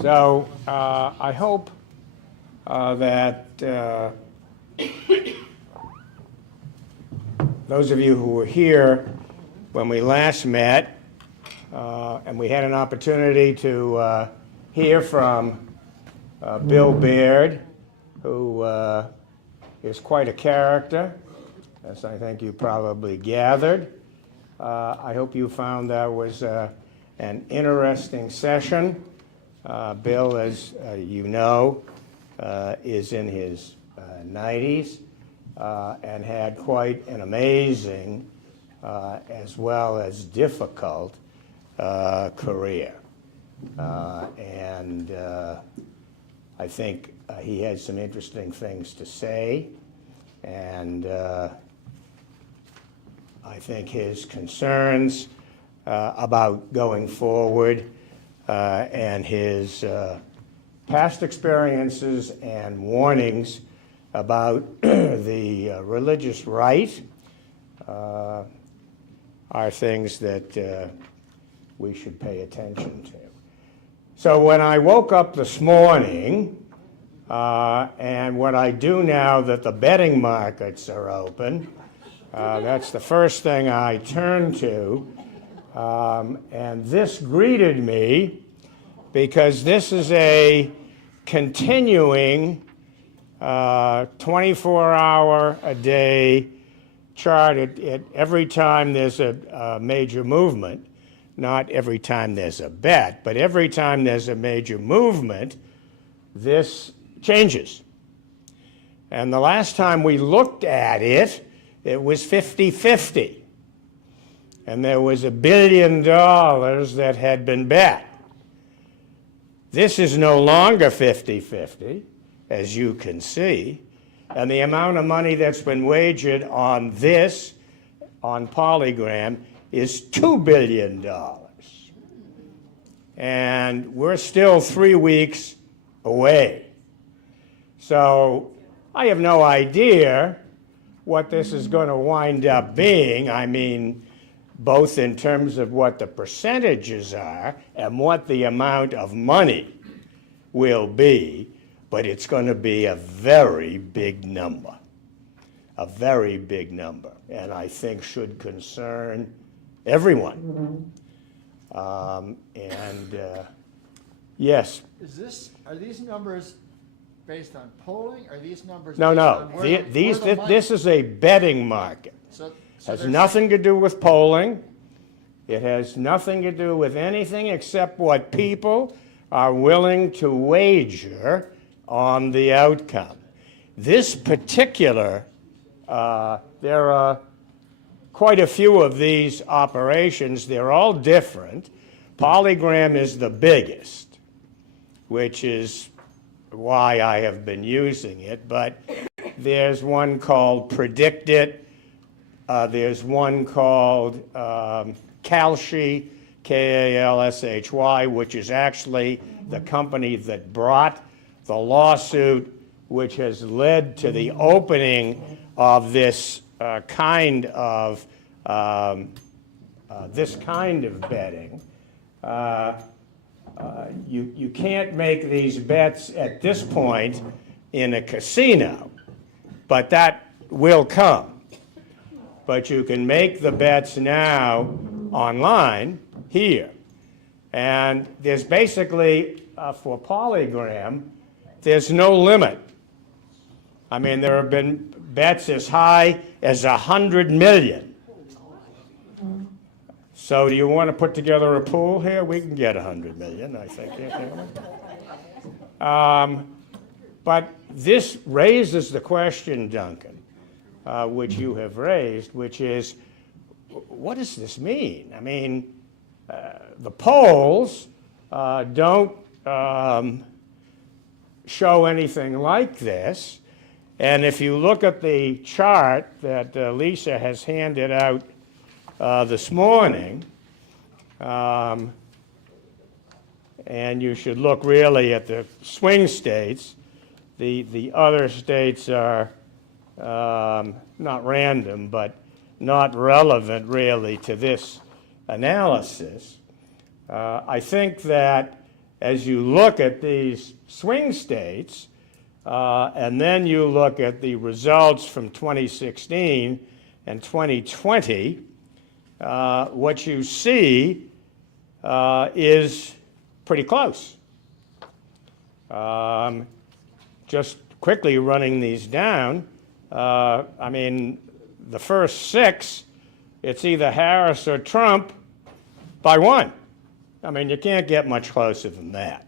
So I hope that those of you who were here when we last met, and we had an opportunity to hear from Bill Baird, who is quite a character, as I think you probably gathered. I hope you found that was an interesting session. Bill, as you know, is in his 90s and had quite an amazing as well as difficult career. And I think he had some interesting things to say, and I think his concerns about going forward and his past experiences and warnings about the religious right are things that we should pay attention to. So when I woke up this morning, and what I do now that the betting markets are open, that's the first thing I turned to. And this greeted me because this is a continuing 24-hour-a-day chart at every time there's a major movement. Not every time there's a bet, but every time there's a major movement, this changes. And the last time we looked at it, it was 50-50. And there was $1 billion that had been bet. This is no longer 50-50, as you can see. And the amount of money that's been wagered on this, on Polygram, is $2 billion. And we're still 3 weeks away. So I have no idea what this is going to wind up being. I mean, both in terms of what the percentages are and what the amount of money will be, but it's going to be a very big number. A very big number, and I think should concern everyone. Yes? Are these numbers based on polling? Are these numbers No, based no. on where the money- This is a betting market. So Has they're nothing to do with polling. It has nothing to do with anything except what people are willing to wager on the outcome. This particular, there are quite a few of these operations. They're all different. Polygram is the biggest, which is why I have been using it, but there's one called Predict It. There's one called Kalshi, K-A-L-S-H-Y, which is actually the company that brought the lawsuit, which has led to the opening of this kind of betting. You can't make these bets at this point in a casino, but that will come. But you can make the bets now online here. And there's basically, for Polygram, there's no limit. I mean, there have been bets as high as 100 million. So do you want to put together a pool here? We can get 100 million, I think. But this raises the question, Duncan, which you have raised, which is, what does this mean? I mean, the polls don't show anything like this. And if you look at the chart that Lisa has handed out this morning, and you should look really at the swing states. The other states are not random, but not relevant really to this analysis. I think that as you look at these swing states, and then you look at the results from 2016 and 2020, what you see is pretty close. Just quickly running these down, I mean, the first 6, it's either Harris or Trump by 1. I mean, you can't get much closer than that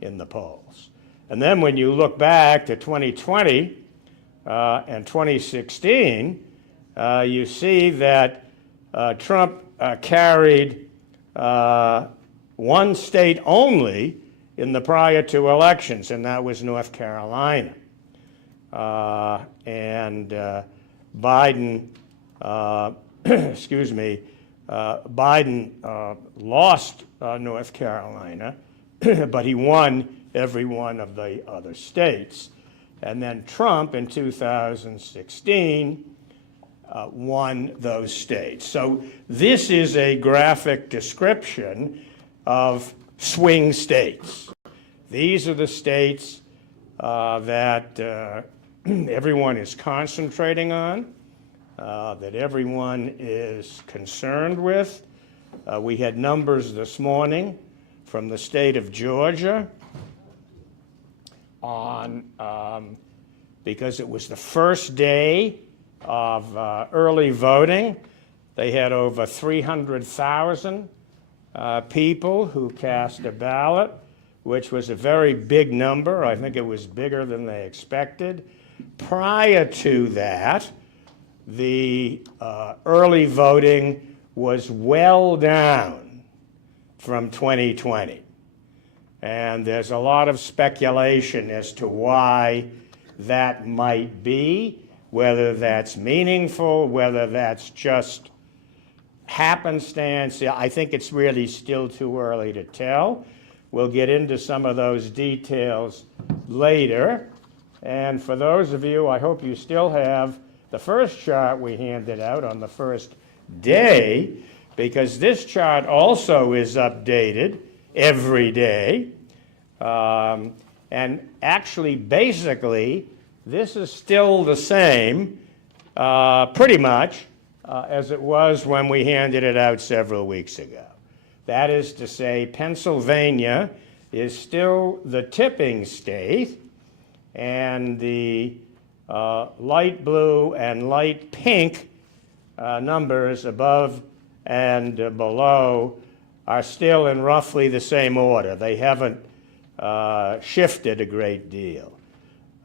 in the polls. And then when you look back to 2020 and 2016, you see that Trump carried 1 state only in the prior 2 elections, and that was North Carolina. And Biden, excuse me, Biden lost North Carolina, but he won every one of the other states. And then Trump in 2016 won those states. So this is a graphic description of swing states. These are the states that everyone is concentrating on, that everyone is concerned with. We had numbers this morning from the state of Georgia on, because it was the first day of early voting. They had over 300,000 people who cast a ballot, which was a very big number. I think it was bigger than they expected. Prior to that, the early voting was well down from 2020. And there's a lot of speculation as to why that might be, whether that's meaningful, whether that's just happenstance. I think it's really still too early to tell. We'll get into some of those details later. And for those of you, I hope you still have the first chart we handed out on the first day, because this chart also is updated every day. And actually, basically, this is still the same, pretty much, as it was when we handed it out several weeks ago. That is to say, Pennsylvania is still the tipping state, and the light blue and light pink numbers above and below are still in roughly the same order. They haven't shifted a great deal.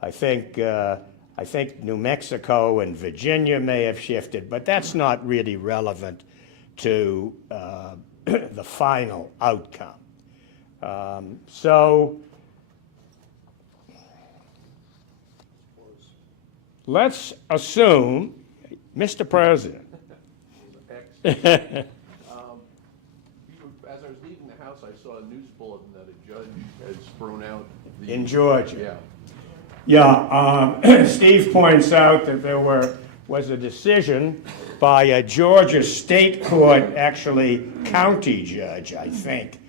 I think New Mexico and Virginia may have shifted, but that's not really relevant to the final outcome. So let's assume, Mr. President. As I was leaving the house, I saw a news bulletin that a judge has thrown out the... In Georgia. Yeah. Yeah, Steve points out that there was a decision by a Georgia state court, actually county judge, I think,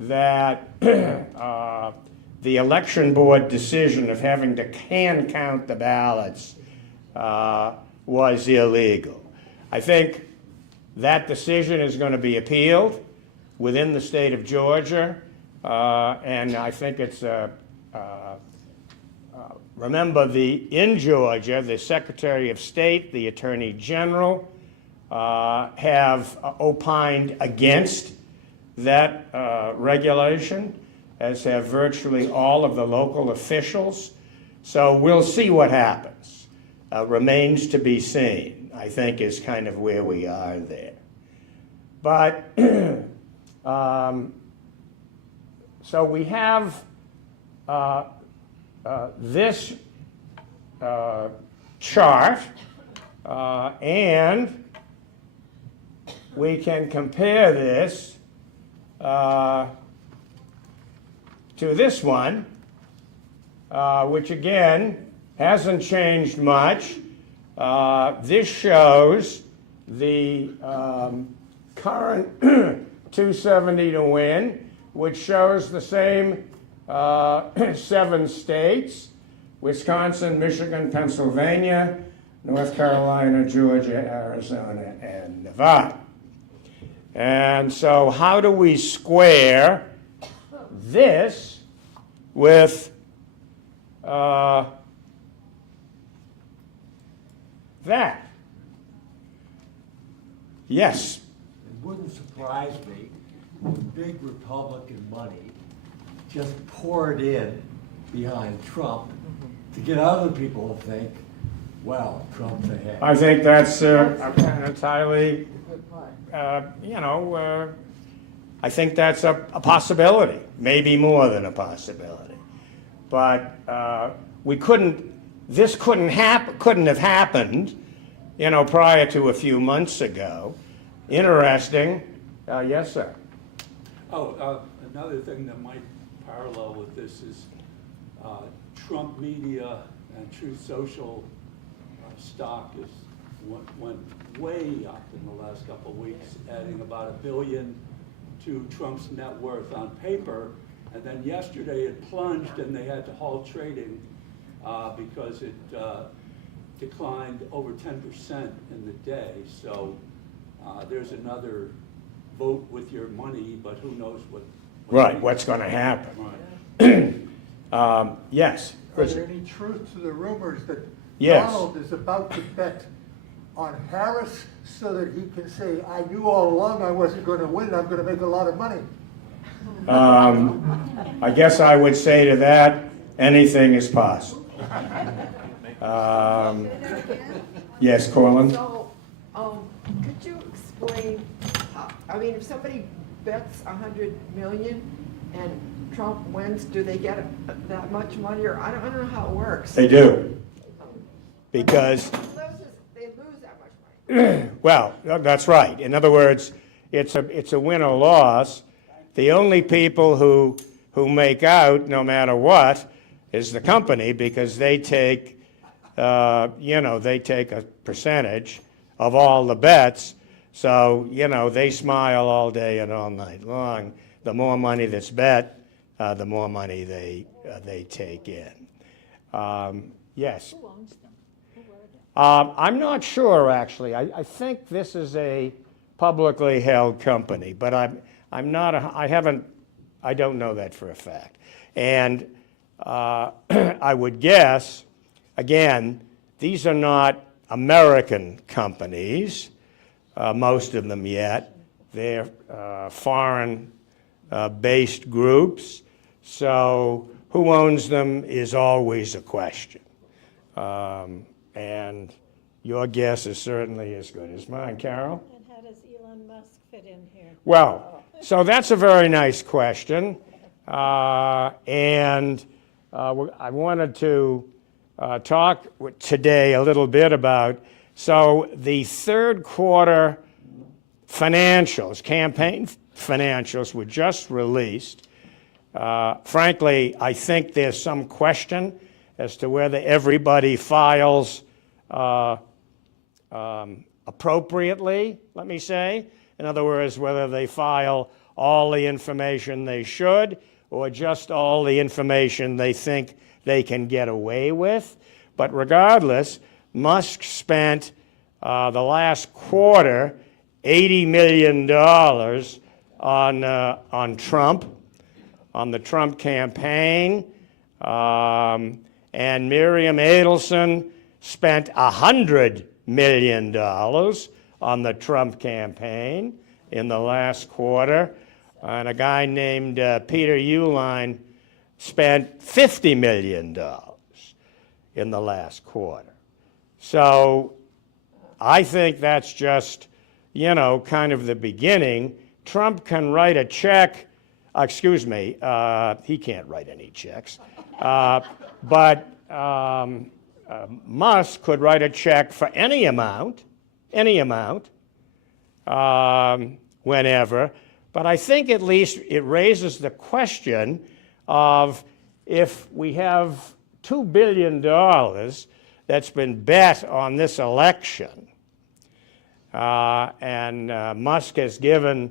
that the election board decision of having to hand count the ballots was illegal. I think that decision is going to be appealed within the state of Georgia, and I think it's remember, in Georgia, the Secretary of State, the Attorney General have opined against that regulation, as have virtually all of the local officials. So we'll see what happens. Remains to be seen, I think, is kind of where we are there. But so we have this chart, and we can compare this to this one, which again hasn't changed much. This shows the current 270 to win, which shows the same 7 states: Wisconsin, Michigan, Pennsylvania, North Carolina, Georgia, Arizona, and Nevada. And so how do we square this with that? Yes. It wouldn't surprise me if big Republican money just poured in behind Trump to get other people to think, well, Trump's ahead. I think that's entirely, Good point. I think that's a possibility, maybe more than a possibility. But this couldn't have happened, prior to a few months ago. Interesting. Yes, sir. Another thing that might parallel with this is Trump Media and Truth Social stock went way up in the last couple of weeks, adding about $1 billion to Trump's net worth on paper. And then yesterday it plunged and they had to halt trading because it declined over 10% in the day. So there's another vote with your money, but who knows What's going to happen? Right. Yes. Is there any truth to the rumors that Yes. Donald is about to bet on Harris so that he can say, I knew all along I wasn't going to win, I'm going to make a lot of money? I guess I would say to that, anything is possible. Yes, Corlin? So, could you explain, if somebody bets 100 million and Trump wins, do they get that much money, or I don't know how it works? They do. Because, They lose that much money. well, that's right. In other words, it's a win or loss. The only people who make out, no matter what, is the company, because they take, they take a percentage of all the bets. So, they smile all day and all night long. The more money that's bet, the more money they take in. Yes. Who owns them? Who are they? I'm not sure, actually. I think this is a publicly held company, but I don't know that for a fact. And I would guess, again, these are not American companies, most of them yet. They're foreign-based groups, so who owns them is always a question. And your guess is certainly as good as mine. Carol? And how does Elon Musk fit in here? Well, so that's a very nice question. And I wanted to talk today a little bit about, so the third quarter financials, campaign financials, were just released. Frankly, I think there's some question as to whether everybody files appropriately, let me say. In other words, whether they file all the information they should, or just all the information they think they can get away with. But regardless, Musk spent the last quarter $80 million on Trump, on the Trump campaign, and Miriam Adelson spent $100 million on the Trump campaign in the last quarter, and a guy named Peter Uihlein spent $50 million in the last quarter. So I think that's just, kind of the beginning. Trump can write a check, he can't write any checks, but Musk could write a check for any amount, whenever. But I think at least it raises the question of, if we have $2 billion that's been bet on this election, and Musk has given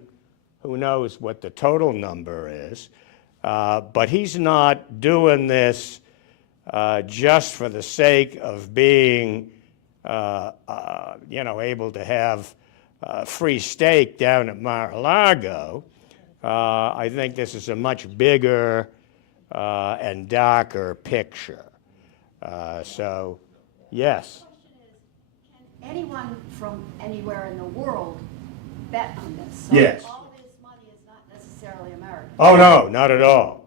Who knows what the total number is? But he's not doing this just for the sake of being, able to have free steak down at Mar-a-Lago. I think this is a much bigger and darker picture. So, yes. The question is, can anyone from anywhere in the world bet on this? So Yes. all this money is not necessarily American. Oh, no, not at all.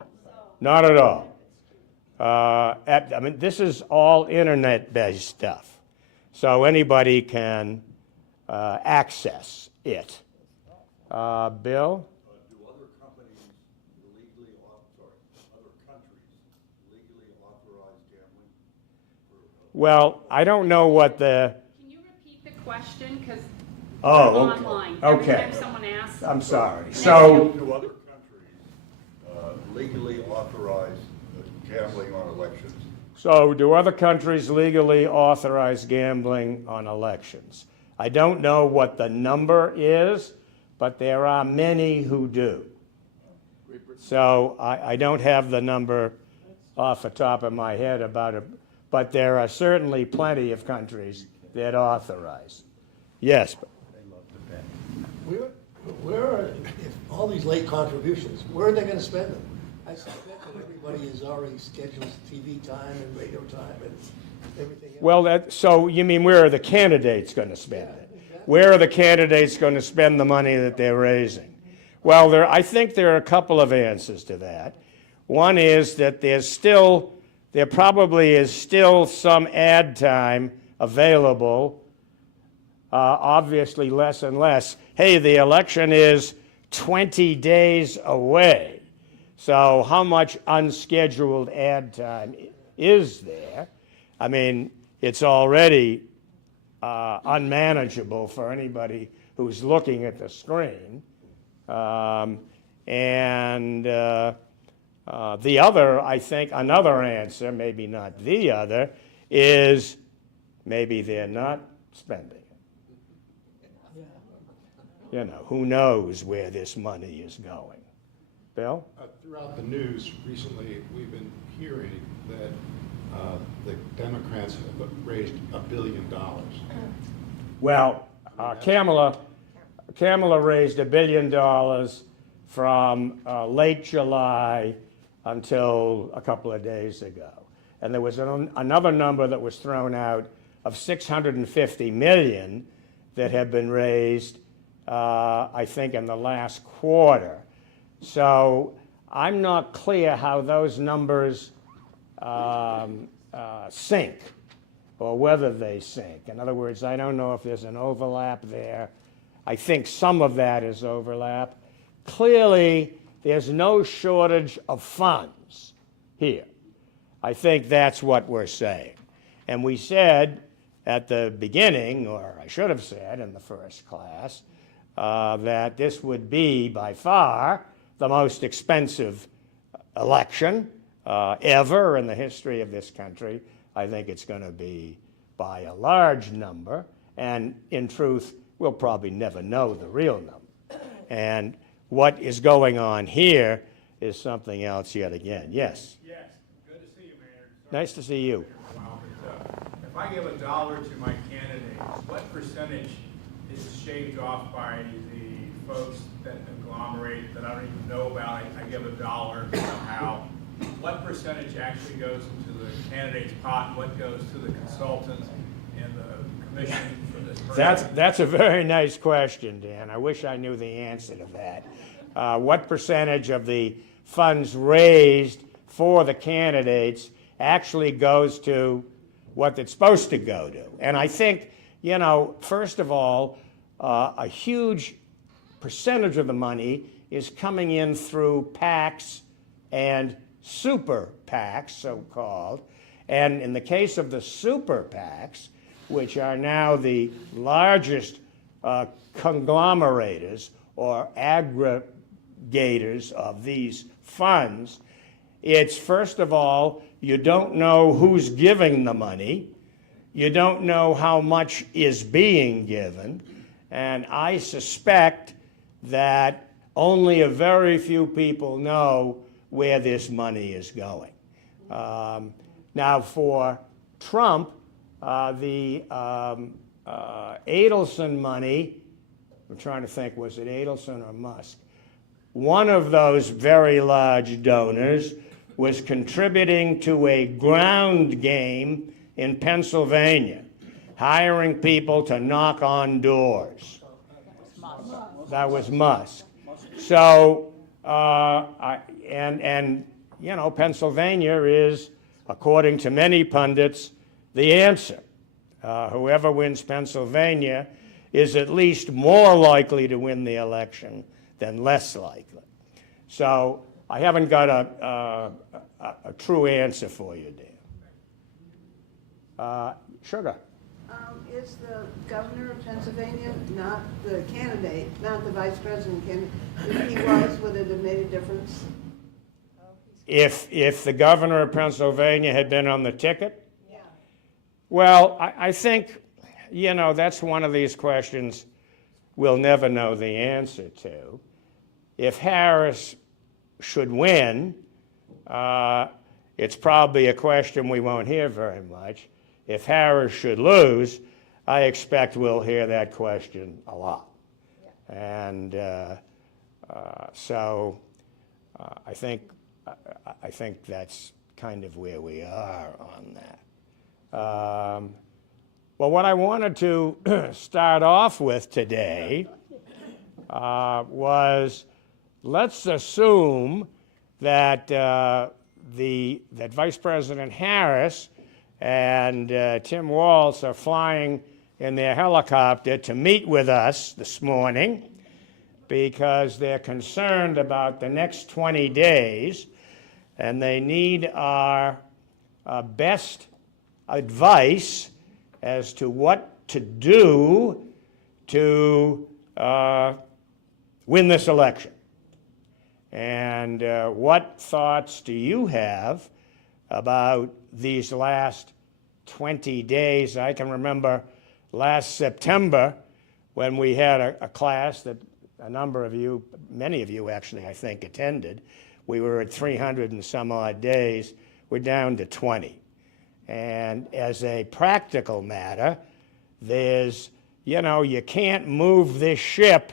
Not at all. This is all internet-based stuff. So anybody can access it. Bill? Do other companies legally, other countries legally authorize gambling? Well, I don't know what the, Can you repeat the question, because Oh, we're okay. online. Okay. Every time someone asks. I'm sorry. Thank So, Do other countries legally authorize gambling on elections? do other countries legally authorize gambling on elections? I don't know what the number is, but there are many who do. So I don't have the number off the top of my head about it, but there are certainly plenty of countries that authorize. Yes. Where are, if all these late contributions, where are they gonna spend them? I suspect that everybody has already scheduled TV time and radio time and everything else. Well, so you mean where are the candidates going to spend it? Where are the candidates going to spend the money that they're raising? Well, I think there are a couple of answers to that. One is that there probably is still some ad time available, obviously less and less. Hey, the election is 20 days away. So how much unscheduled ad time is there? I mean, it's already unmanageable for anybody who's looking at the screen. The other, I think, another answer, maybe not the other, is maybe they're not spending it. Who knows where this money is going? Bill? Throughout the news recently, we've been hearing that the Democrats have raised $1 billion. Well, Kamala raised $1 billion from late July until a couple of days ago. And there was another number that was thrown out of $650 million that had been raised, I think, in the last quarter. So I'm not clear how those numbers sync or whether they sync. In other words, I don't know if there's an overlap there. I think some of that is overlap. Clearly, there's no shortage of funds here. I think that's what we're saying. And we said at the beginning, or I should have said in the first class, that this would be by far the most expensive election ever in the history of this country. I think it's going to be by a large number, and in truth, we'll probably never know the real number. And what is going on here is something else yet again. Yes? Yes, good to see you, Maynard. Nice to see you. If I give $1 to my candidates, what percentage is shaved off by the folks that agglomerate that I don't even know about? I give $1 somehow. What percentage actually goes into the candidate's pot, and what goes to the consultant and the commission for this person? That's a very nice question, Dan. I wish I knew the answer to that. What percentage of the funds raised for the candidates actually goes to what it's supposed to go to? And I think, first of all, a huge percentage of the money is coming in through PACs and super PACs, so-called. And in the case of the super PACs, which are now the largest conglomerators or aggregators of these funds, it's first of all, you don't know who's giving the money. You don't know how much is being given. And I suspect that only a very few people know where this money is going. Now, for Trump, the Adelson money, I'm trying to think, was it Adelson or Musk? One of those very large donors was contributing to a ground game in Pennsylvania, hiring people to knock on doors. That was Musk. So, you know, Pennsylvania is, according to many pundits, the answer. Whoever wins Pennsylvania is at least more likely to win the election than less likely. So I haven't got a true answer for you, Dan. Sugar. Is the governor of Pennsylvania not the candidate, not the vice president candidate? If he was, would it have made a difference? If the governor of Pennsylvania had been on the ticket? Yeah. Well, I think, you know, that's one of these questions we'll never know the answer to. If Harris should win, it's probably a question we won't hear very much. If Harris should lose, I expect we'll hear that question a lot. Yeah. And so I think that's kind of where we are on that. Well, what I wanted to start off with today was, let's assume that that Vice President Harris and Tim Walz are flying in their helicopter to meet with us this morning because they're concerned about the next 20 days and they need our best advice as to what to do to win this election. And what thoughts do you have about these last 20 days? I can remember last September when we had a class that a number of you, many of you actually, I think, attended. We were at 300 and some odd days. We're down to 20. And as a practical matter, there's, you know, you can't move this ship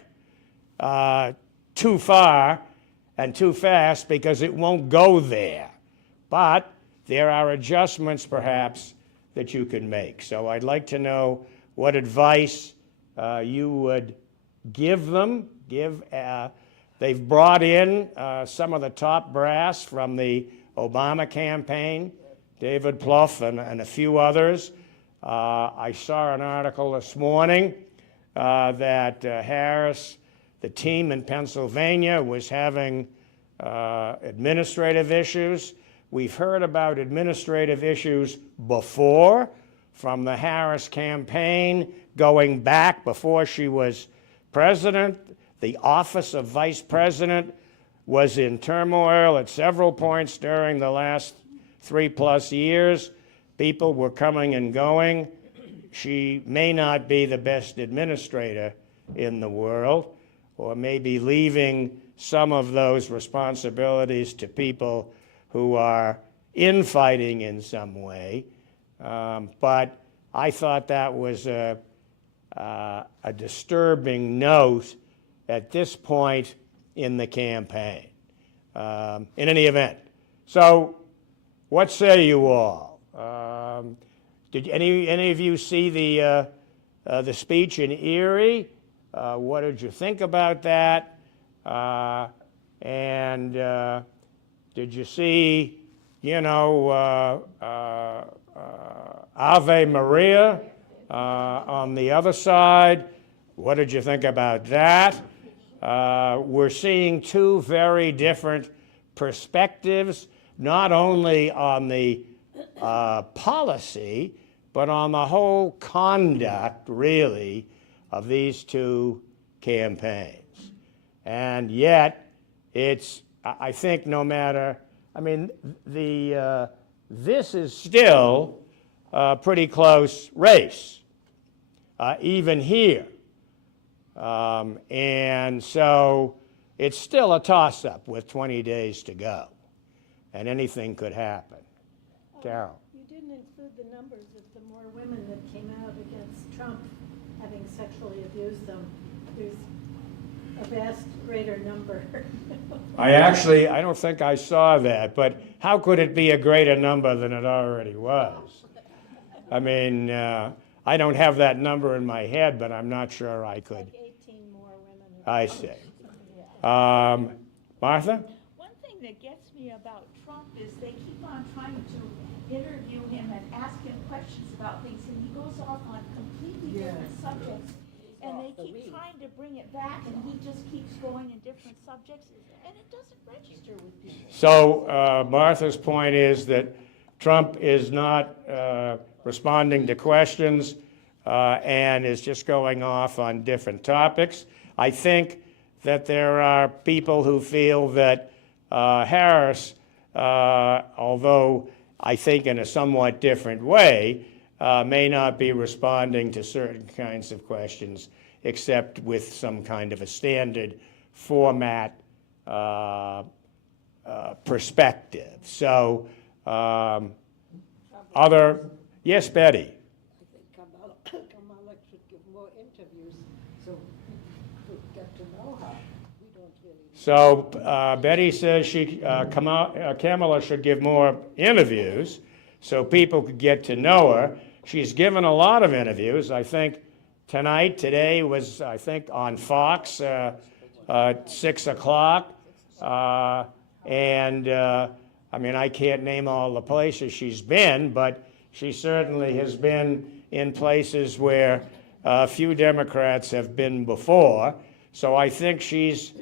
too far and too fast because it won't go there. But there are adjustments, perhaps, that you can make. So I'd like to know what advice you would give them. They've brought in some of the top brass from the Obama campaign, David Plouffe and a few others. I saw an article this morning that Harris, the team in Pennsylvania, was having administrative issues. We've heard about administrative issues before from the Harris campaign going back before she was president. The office of vice president was in turmoil at several points during the last 3+ years. People were coming and going. She may not be the best administrator in the world, or maybe leaving some of those responsibilities to people who are infighting in some way. But I thought that was a disturbing note at this point in the campaign. In any event, so what say you all? Did any of you see the speech in Erie? What did you think about that? And did you see, you know, Ave Maria on the other side? What did you think about that? We're seeing two very different perspectives, not only on the policy, but on the whole conduct, really, of these two campaigns. And yet, it's, I think, no matter, I mean, this is still a pretty close race, even here. And so it's still a toss-up with 20 days to go, and anything could happen. Carol? You didn't include the numbers of the more women that came out against Trump having sexually abused them. There's a vast greater number. I don't think I saw that, but how could it be a greater number than it already was? I mean, I don't have that number in my head, but I'm not sure I could. Like 18 more women. I see. Martha? One thing that gets me about Trump is they keep on trying to interview him and ask him questions about things, and he goes off on completely different subjects. And they keep trying to bring it back, and he just keeps going in different subjects, and it doesn't register with people. So Martha's point is that Trump is not responding to questions and is just going off on different topics. I think that there are people who feel that Harris, although I think in a somewhat different way, may not be responding to certain kinds of questions except with some kind of a standard format perspective. So yes, Betty? I think Kamala should give more interviews so people could get to know her. We don't really So Betty says Kamala should give more interviews so people could get to know her. She's given a lot of interviews. I think today was, I think, on Fox, 6 o'clock. And I mean, I can't name all the places she's been, but she certainly has been in places where few Democrats have been before. So I think she's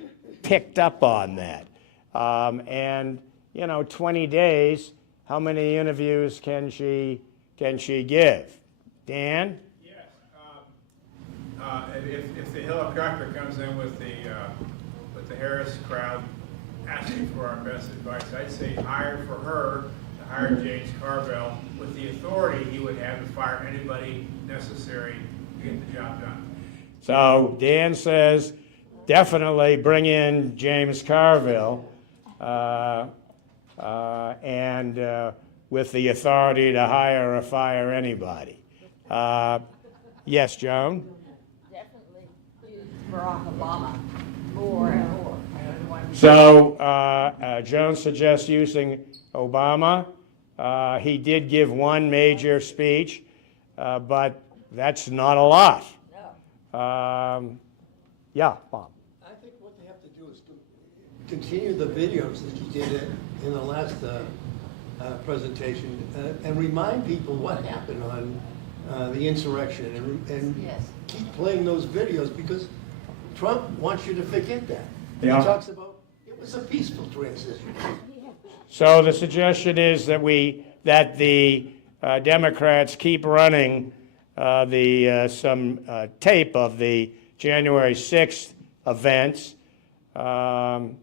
picked up on that. And, 20 days, how many interviews can she give? Dan? Yes. If the helicopter comes in with the Harris crowd asking for our best advice, I'd say hire for her to hire James Carville with the authority he would have to fire anybody necessary to get the job done. So Dan says definitely bring in James Carville and with the authority to hire or fire anybody. Yes, Joan? Definitely use Barack Obama more and more. So Joan suggests using Obama. He did give one major speech, but that's not a lot. No. Yeah, Bob. I think what they have to do is continue the videos that you did in the last presentation and remind people what happened on the insurrection and Yes. keep playing those videos because Trump wants you to forget that. Yeah. He talks about it was a peaceful transition. So the suggestion is that the Democrats keep running some tape of the January 6th events. And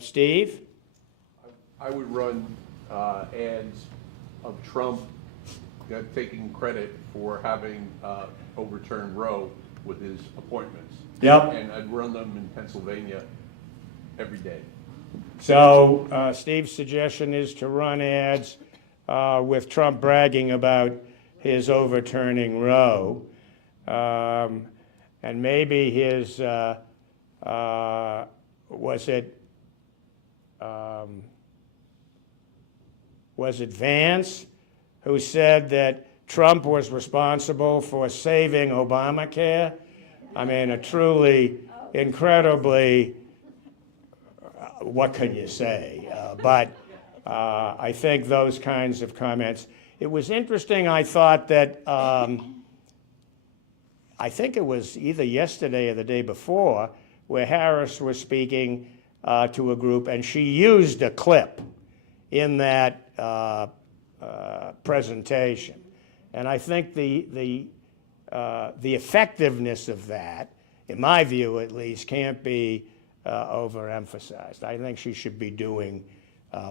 Steve? I would run ads of Trump taking credit for having overturned Roe with his appointments. Yep. And I'd run them in Pennsylvania every day. So Steve's suggestion is to run ads with Trump bragging about his overturning Roe. And maybe his, was it Vance who said that Trump was responsible for saving Obamacare? I mean, a truly incredibly, what can you say? But I think those kinds of comments. It was interesting, I thought that, I think it was either yesterday or the day before, where Harris was speaking to a group, and she used a clip in that presentation. And I think the effectiveness of that, in my view at least, can't be overemphasized. I think she should be doing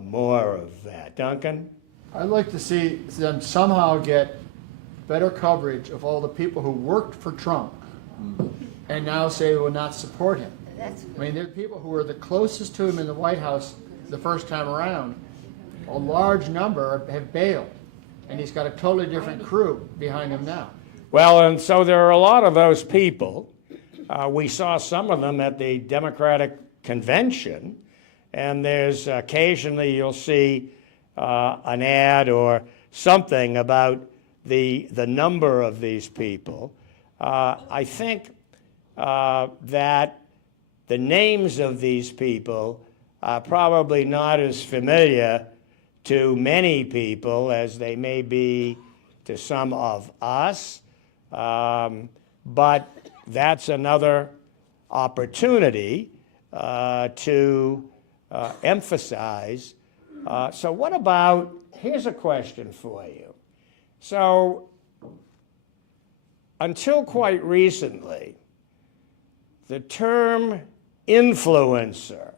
more of that. Duncan? I'd like to see them somehow get better coverage of all the people who worked for Trump and now say will not support him. That's I mean, there are people who were the closest to him in the White House the first time around. A large number have bailed, and he's got a totally different crew behind him now. Well, and so there are a lot of those people. We saw some of them at the Democratic convention, and there's occasionally you'll see an ad or something about the number of these people. I think that the names of these people are probably not as familiar to many people as they may be to some of us, but that's another opportunity to emphasize. So what about, here's a question for you. So until quite recently, the term influencer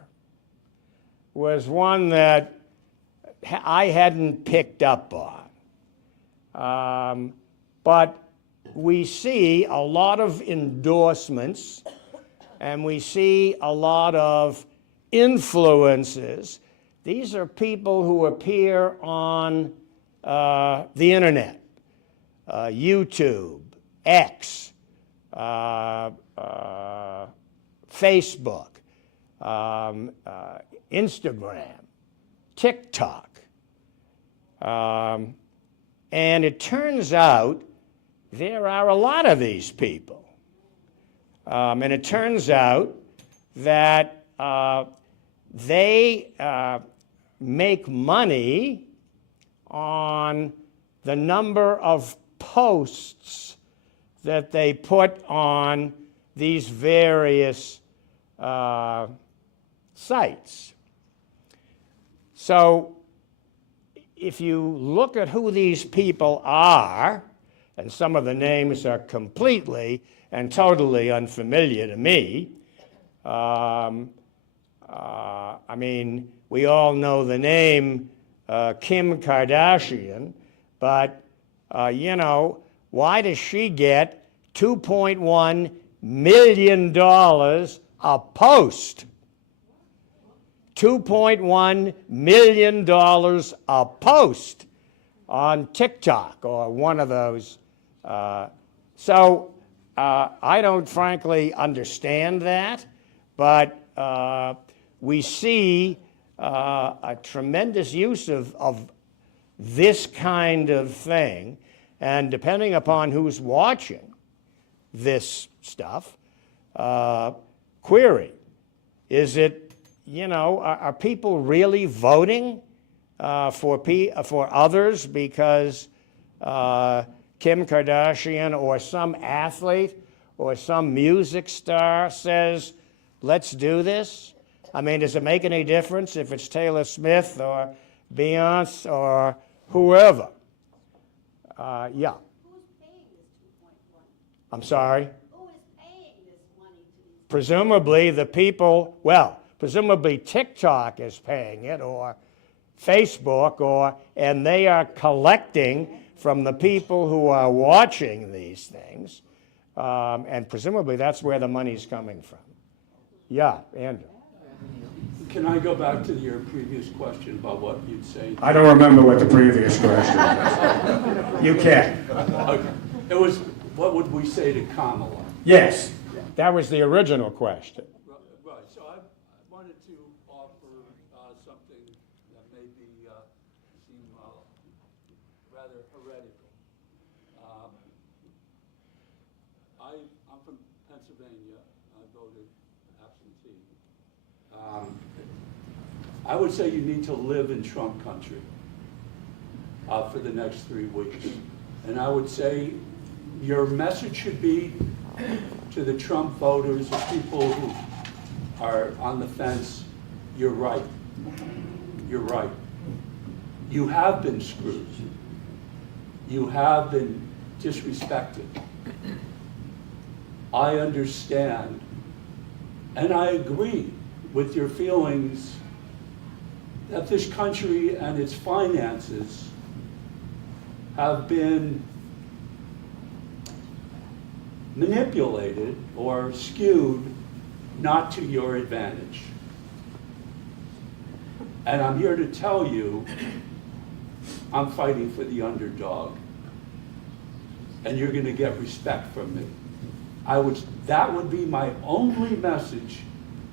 was one that I hadn't picked up on. But we see a lot of endorsements, and we see a lot of influences. These are people who appear on the internet, YouTube, X, Facebook, Instagram, TikTok. And it turns out there are a lot of these people. And it turns out that they make money on the number of posts that they put on these various sites. So if you look at who these people are, and some of the names are completely and totally unfamiliar to me. I mean, we all know the name Kim Kardashian, but, you know, why does she get $2.1 million a post? $2.1 million a post on TikTok or one of those. So I don't frankly understand that, but we see a tremendous use of this kind of thing, and depending upon who's watching this stuff, query, is it, you know, are people really voting for others because Kim Kardashian or some athlete or some music star says, let's do this? I mean, does it make any difference if it's Taylor Swift or Beyonce or whoever? Yeah. Who's paying this 2.1? I'm sorry? Who is paying this money to these? Presumably the people, well, presumably TikTok is paying it, or Facebook, and they are collecting from the people who are watching these things, and presumably that's where the money's coming from. Yeah, Andrew. Can I go back to your previous question about what you'd say? I don't remember what the previous question was. You can. Okay. It was, what would we say to Kamala? Yes, that was the original question. Right, so I wanted to offer something that may seem rather heretical. I'm from Pennsylvania. I voted absentee. I would say you need to live in Trump country for the next 3 weeks. And I would say your message should be to the Trump voters, the people who are on the fence, you're right. You're right. You have been screwed. You have been disrespected. I understand, and I agree with your feelings that this country and its finances have been manipulated or skewed not to your advantage. And I'm here to tell you, I'm fighting for the underdog. And you're gonna get respect from me. That would be my only message,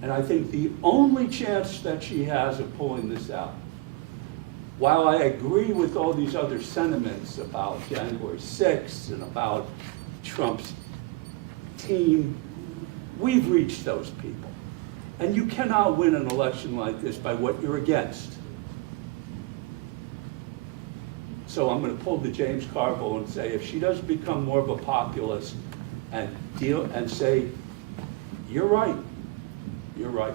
and I think the only chance that she has of pulling this out. While I agree with all these other sentiments about January 6th and about Trump's team, we've reached those people. And you cannot win an election like this by what you're against. So I'm going to pull the James Carville and say, if she doesn't become more of a populist and say, you're right, you're right.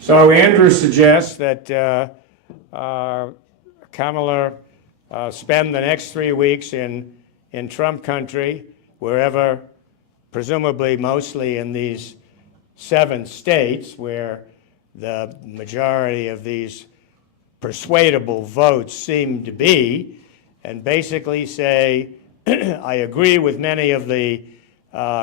So Andrew suggests that Kamala spend the next 3 weeks in Trump country, wherever, presumably mostly in these 7 states where the majority of these persuadable votes seem to be, and basically say, I agree with many of the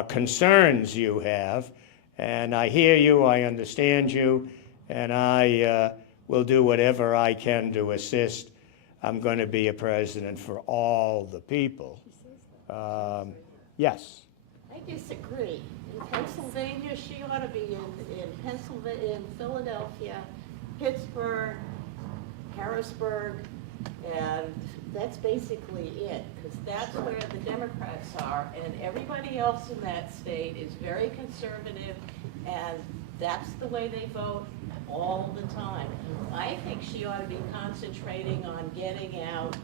concerns you have, and I hear you, I understand you, and I will do whatever I can to assist. I'm going to be a president for all the people. Yes? I disagree. In Pennsylvania, she ought to be in Pennsylvania, in Philadelphia, Pittsburgh, Harrisburg, and that's basically it, because that's where the Democrats are, and everybody else in that state is very conservative, and that's the way they vote all the time. I think she ought to be concentrating on getting out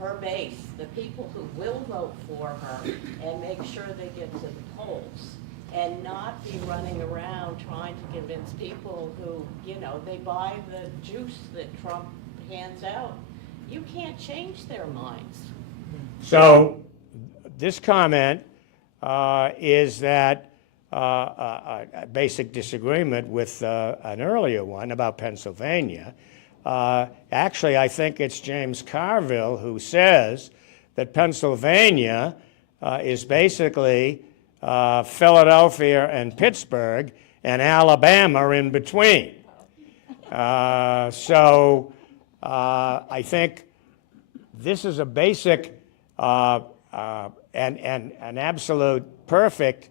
her base, the people who will vote for her, and make sure they get to the polls, and not be running around trying to convince people who, they buy the juice that Trump hands out. You can't change their minds. So this comment is that a basic disagreement with an earlier one about Pennsylvania. Actually, I think it's James Carville who says that Pennsylvania is basically Philadelphia and Pittsburgh and Alabama in between. So I think this is a basic and an absolute perfect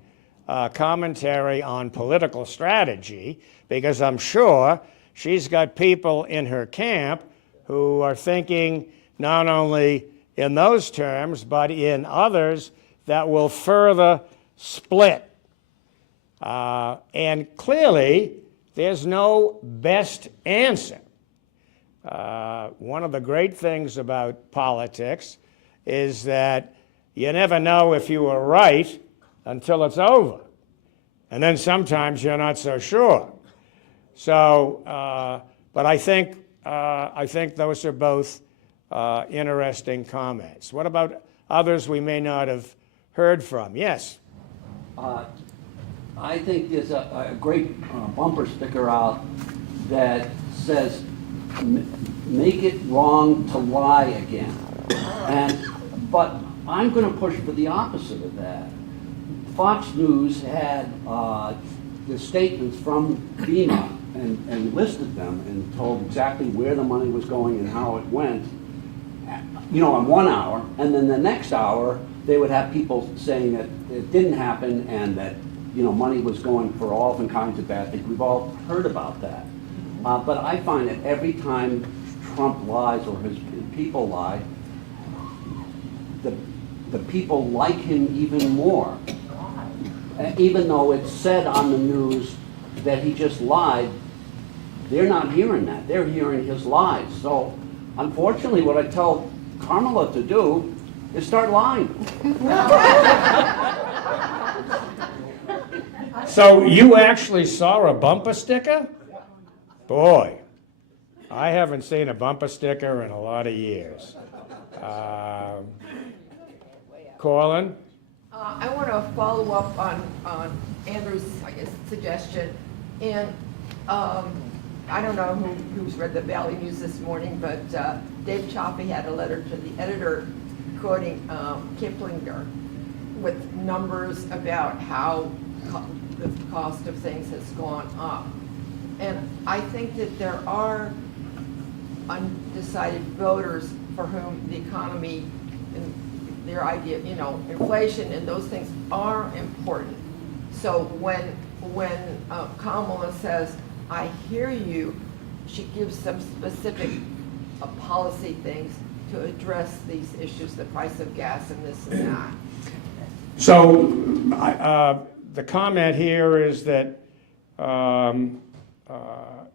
commentary on political strategy, because I'm sure she's got people in her camp who are thinking not only in those terms, but in others that will further split. And clearly, there's no best answer. One of the great things about politics is that you never know if you were right until it's over. And then sometimes you're not so sure. So, but I think those are both interesting comments. What about others we may not have heard from? Yes? I think there's a great bumper sticker out that says, make it wrong to lie again. But I'm going to push for the opposite of that. Fox News had the statements from FEMA and listed them and told exactly where the money was going and how it went, in 1 hour, and then the next hour they would have people saying that it didn't happen and that money was going for all different kinds of bad things. We've all heard about that. But I find that every time Trump lies or his people lie, the people like him even more. Even though it's said on the news that he just lied, they're not hearing that. They're hearing his lies. So, unfortunately, what I tell Kamala to do is start lying. So you actually saw a bumper sticker? Boy, I haven't seen a bumper sticker in a lot of years. Corlin? I want to follow up on Andrew's, suggestion. And I don't know who's read the Valley News this morning, but Dave Chaffee had a letter to the editor quoting Kiplinger with numbers about how the cost of things has gone up. And I think that there are undecided voters for whom the economy and their idea, you know, inflation and those things are important. So when Kamala says, I hear you, she gives some specific policy things to address these issues, the price of gas and this and that. So the comment here is that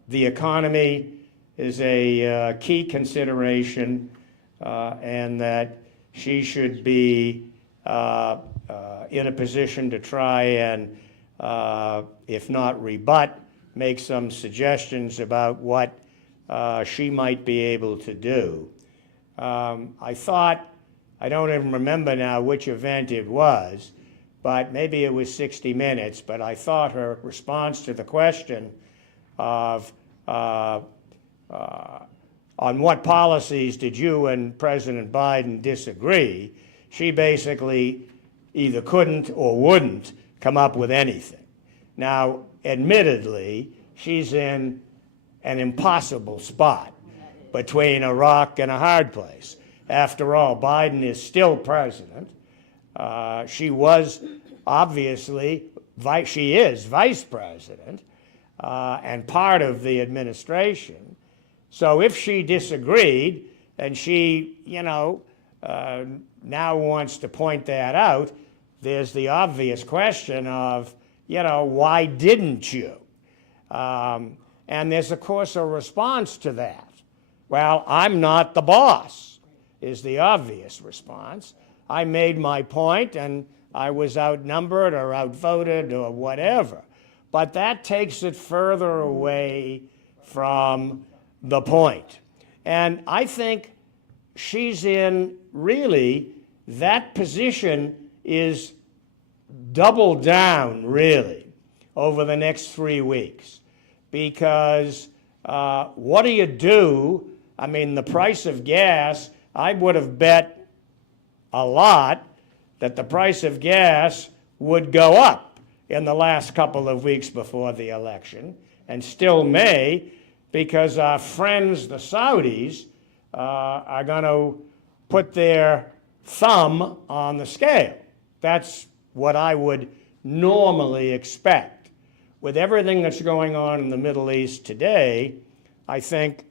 the economy is a key consideration and that she should be in a position to try and, if not rebut, make some suggestions about what she might be able to do. I thought, I don't even remember now which event it was, but maybe it was 60 Minutes, but I thought her response to the question of on what policies did you and President Biden disagree, she basically either couldn't or wouldn't come up with anything. Now, admittedly, she's in an impossible spot between a rock and a hard place. After all, Biden is still president. She was obviously, she is vice president and part of the administration. So if she disagreed and she, you know, now wants to point that out, there's the obvious question of, you know, why didn't you? And there's, of course, a response to that. Well, I'm not the boss, is the obvious response. I made my point and I was outnumbered or outvoted or whatever. But that takes it further away from the point. And I think she's in, really, that position is doubled down, really, over the next 3 weeks. Because what do you do? I mean, the price of gas, I would have bet a lot that the price of gas would go up in the last couple of weeks before the election, and still may, because our friends, the Saudis, are going to put their thumb on the scale. That's what I would normally expect. With everything that's going on in the Middle East today, I think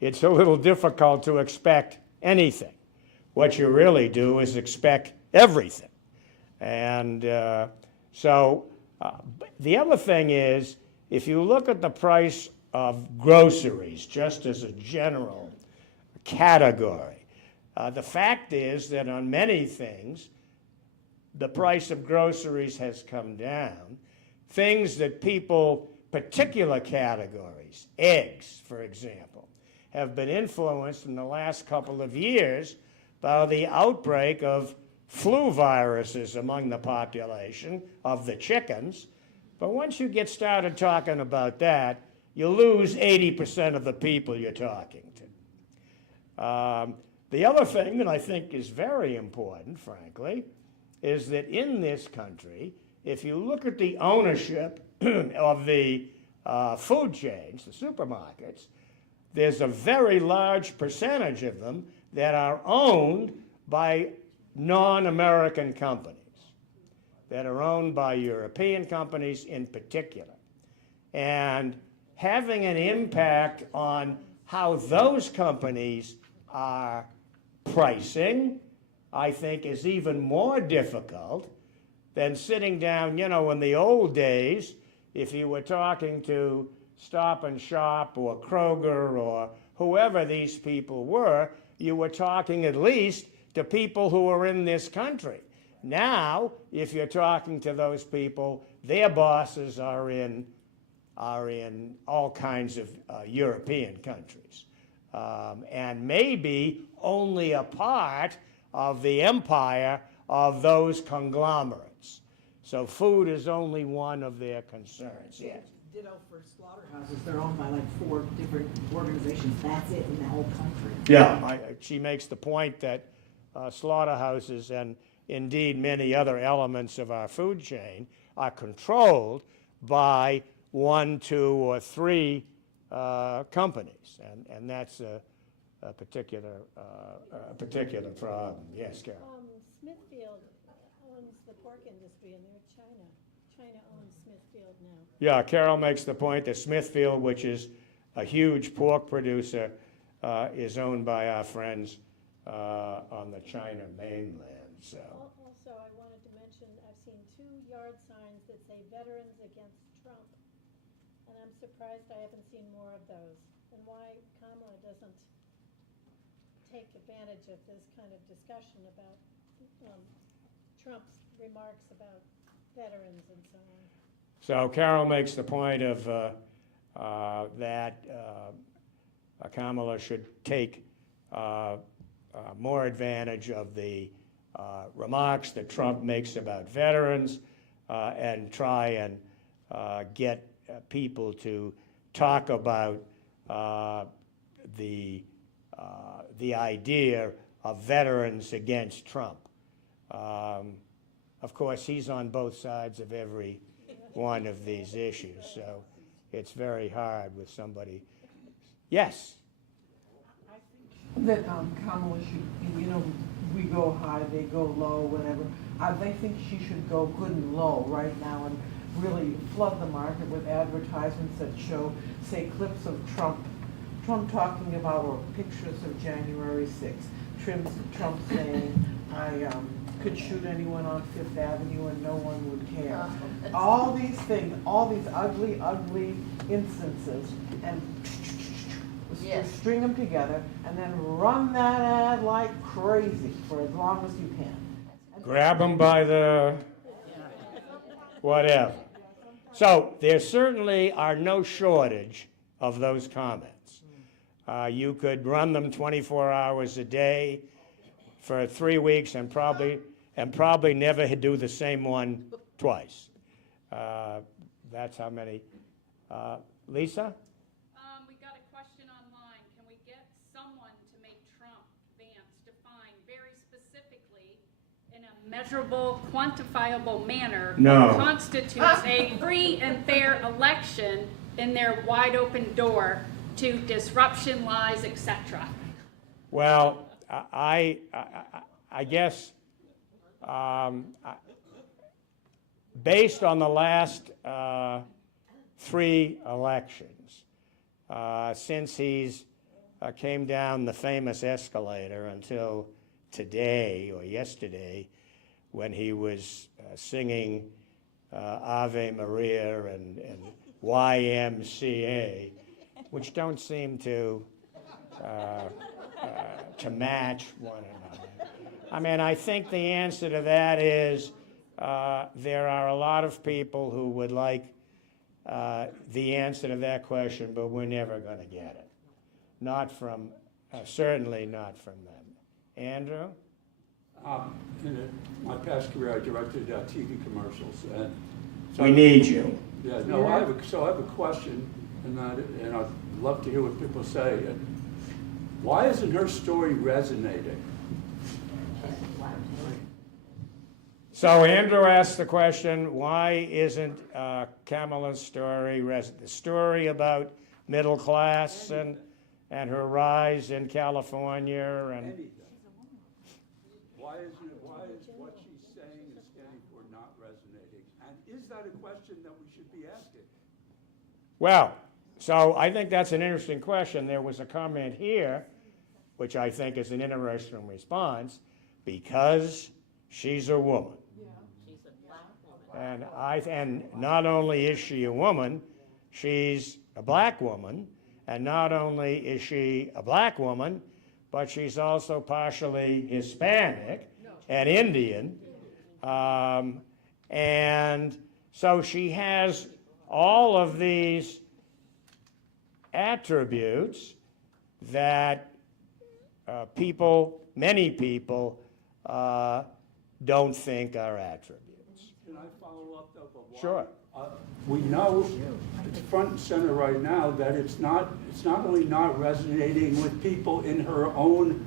it's a little difficult to expect anything. What you really do is expect everything. And so the other thing is, if you look at the price of groceries, just as a general category, the fact is that on many things, the price of groceries has come down. Things that people, particular categories, eggs, for example, have been influenced in the last couple of years by the outbreak of flu viruses among the population of the chickens. But once you get started talking about that, you lose 80% of the people you're talking to. The other thing that I think is very important, frankly, is that in this country, if you look at the ownership of the food chains, the supermarkets, there's a very large percentage of them that are owned by non-American companies, that are owned by European companies in particular. And having an impact on how those companies are pricing, I think, is even more difficult than sitting down, you know, in the old days, if you were talking to Stop and Shop or Kroger or whoever these people were, you were talking at least to people who are in this country. Now, if you're talking to those people, their bosses are in all kinds of European countries. And maybe only a part of the empire of those conglomerates. So food is only one of their concerns. Yes. Ditto for slaughterhouses. They're owned by like 4 different organizations. That's it in the whole country. Yeah, she makes the point that slaughterhouses and indeed many other elements of our food chain are controlled by 1, 2, or 3 companies, and that's a particular problem. Yes, Carol. Smithfield owns the pork industry, and they're China. China owns Smithfield now. Yeah, Carol makes the point that Smithfield, which is a huge pork producer, is owned by our friends on the China mainland. So. Also, I wanted to mention, I've seen 2 yard signs that say Veterans Against Trump, and I'm surprised I haven't seen more of those, and why Kamala doesn't take advantage of this kind of discussion about Trump's remarks about veterans and so on. So Carol makes the point of that Kamala should take more advantage of the remarks that Trump makes about veterans and try and get people to talk about the idea of veterans against Trump. Of course, he's on both sides of every one of these issues, so it's very hard with somebody. Yes? That Kamala should, we go high, they go low, whatever. They think she should go good and low right now and really flood the market with advertisements that show, say, clips of Trump talking about, or pictures of January 6th. Trump saying, I could shoot anyone on Fifth Avenue and no one would care. All these things, all these ugly, ugly instances, and string them together, and then run that ad like crazy for as long as you can. Grab them by the whatever. So there certainly are no shortage of those comments. You could run them 24 hours a day for 3 weeks and probably never do the same one twice. That's how many. Lisa? We got a question online. Can we get someone to make Trump Vance define very specifically in a measurable, quantifiable manner No. what constitutes a free and fair election in their wide open door to disruption, lies, etc.? Well, I guess based on the last 3 elections, since he's came down the famous escalator until today or yesterday, when he was singing Ave Maria and YMCA, which don't seem to match one another. I mean, I think the answer to that is there are a lot of people who would like the answer to that question, but we're never going to get it. Not from, certainly not from them. Andrew? In my past career, I directed TV commercials. And so We need you. Yeah, no, I have a question, and I'd love to hear what people say. Why isn't her story resonating? So Andrew asked the question, why isn't Kamala's story, the story about middle class and her rise in California and Why is what she's saying and standing for not resonating? And is that a question that we should be asking? Well, so I think that's an interesting question. There was a comment here, which I think is an interesting response, because she's a woman. She's a black woman. And not only is she a woman, she's a black woman, and not only is she a black woman, but she's also partially Hispanic and Indian, and so she has all of these attributes that many people don't think are attributes. Can I follow up though? But why? Sure. We know it's front and center right now that it's not only not resonating with people in her own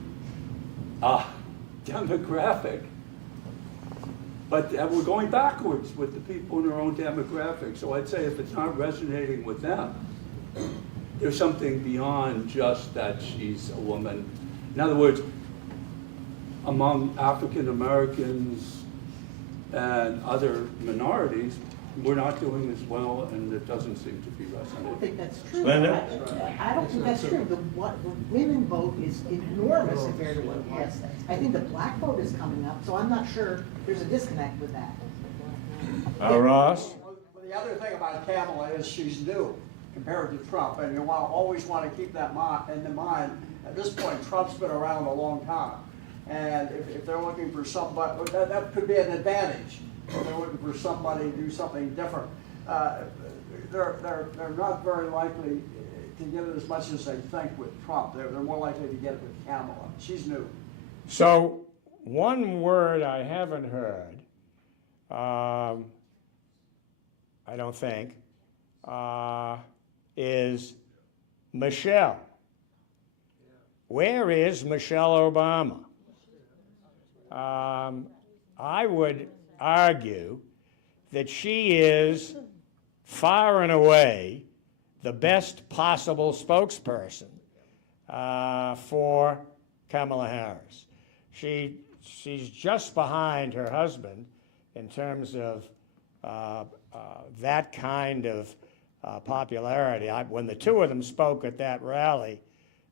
demographic, But we're going backwards with the people in our own demographic. So I'd say if it's not resonating with them, there's something beyond just that she's a woman. In other words, among African Americans and other minorities, we're not doing as well, and it doesn't seem to be I don't resonating. think that's true. Linda? I don't think that's true. The women vote is enormous compared to what it was. I think the black vote is coming up, so I'm not sure there's a disconnect with that. Ross? Well, the other thing about Kamala is she's new compared to Trump, and you always want to keep that in the mind. At this point, Trump's been around a long time, and if they're looking for somebody, that could be an advantage. If they're looking for somebody to do something different, they're not very likely to get it as much as they think with Trump. They're more likely to get it with Kamala. She's new. So one word I haven't heard, I don't think, is Michelle. Where is Michelle Obama? I would argue that she is far and away the best possible spokesperson for Kamala Harris. She's just behind her husband in terms of that kind of popularity. When the two of them spoke at that rally,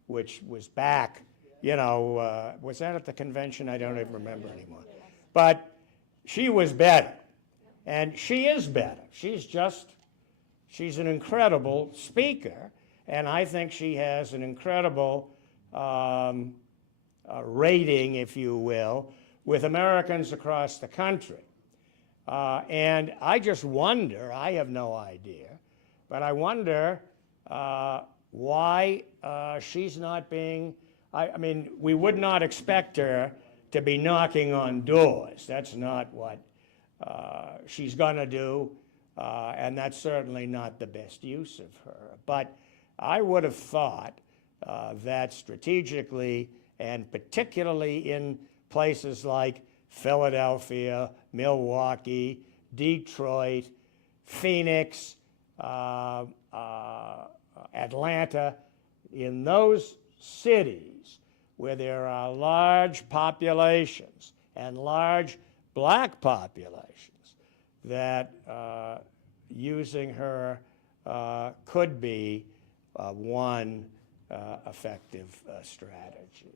which was back, was that at the convention? I don't even remember anymore. But she was better, and she is better. She's an incredible speaker, and I think she has an incredible rating, if you will, with Americans across the country. And I just wonder, I have no idea, but I wonder why she's not being, I mean, we would not expect her to be knocking on doors. That's not what she's going to do, and that's certainly not the best use of her. But I would have thought that strategically, and particularly in places like Philadelphia, Milwaukee, Detroit, Phoenix, Atlanta, in those cities where there are large populations and large black populations, that using her could be one effective strategy.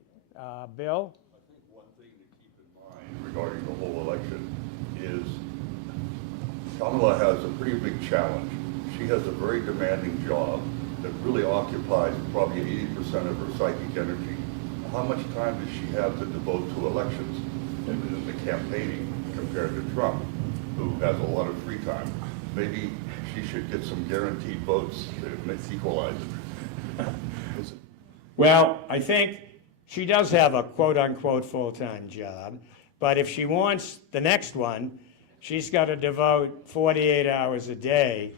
Bill? I think one thing to keep in mind regarding the whole election is Kamala has a pretty big challenge. She has a very demanding job that really occupies probably 80% of her psychic energy. How much time does she have to devote to elections and the campaigning compared to Trump, who has a lot of free time? Maybe she should get some guaranteed votes to equalize it. Well, I think she does have a quote-unquote full-time job, but if she wants the next one, she's got to devote 48 hours a day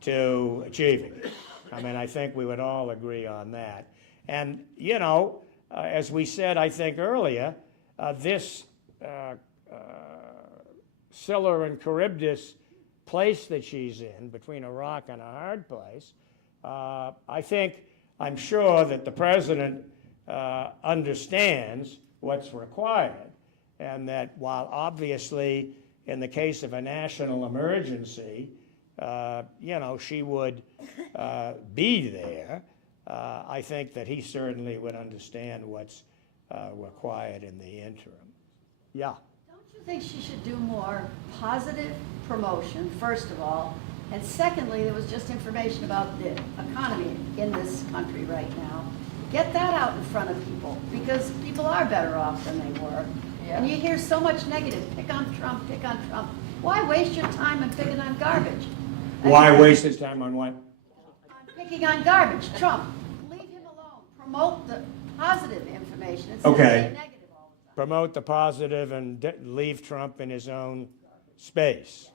to achieving it. I mean, I think we would all agree on that. And, as we said, I think earlier, this Scylla and Charybdis place that she's in, between a rock and a hard place, I'm sure that the president understands what's required, and that while obviously in the case of a national emergency, she would be there, I think that he certainly would understand what's required in the interim. Yeah. Don't you think she should do more positive promotion, first of all? And secondly, there was just information about the economy in this country right now. Get that out in front of people, because people are better off than they were. Yeah. And you hear so much negative, pick on Trump, pick on Trump. Why waste your time and picking on garbage? Why waste his time on what? Picking on garbage, Trump. Leave him alone. Promote the positive information instead of Okay. saying negative all the time. Promote the positive and leave Trump in his own space.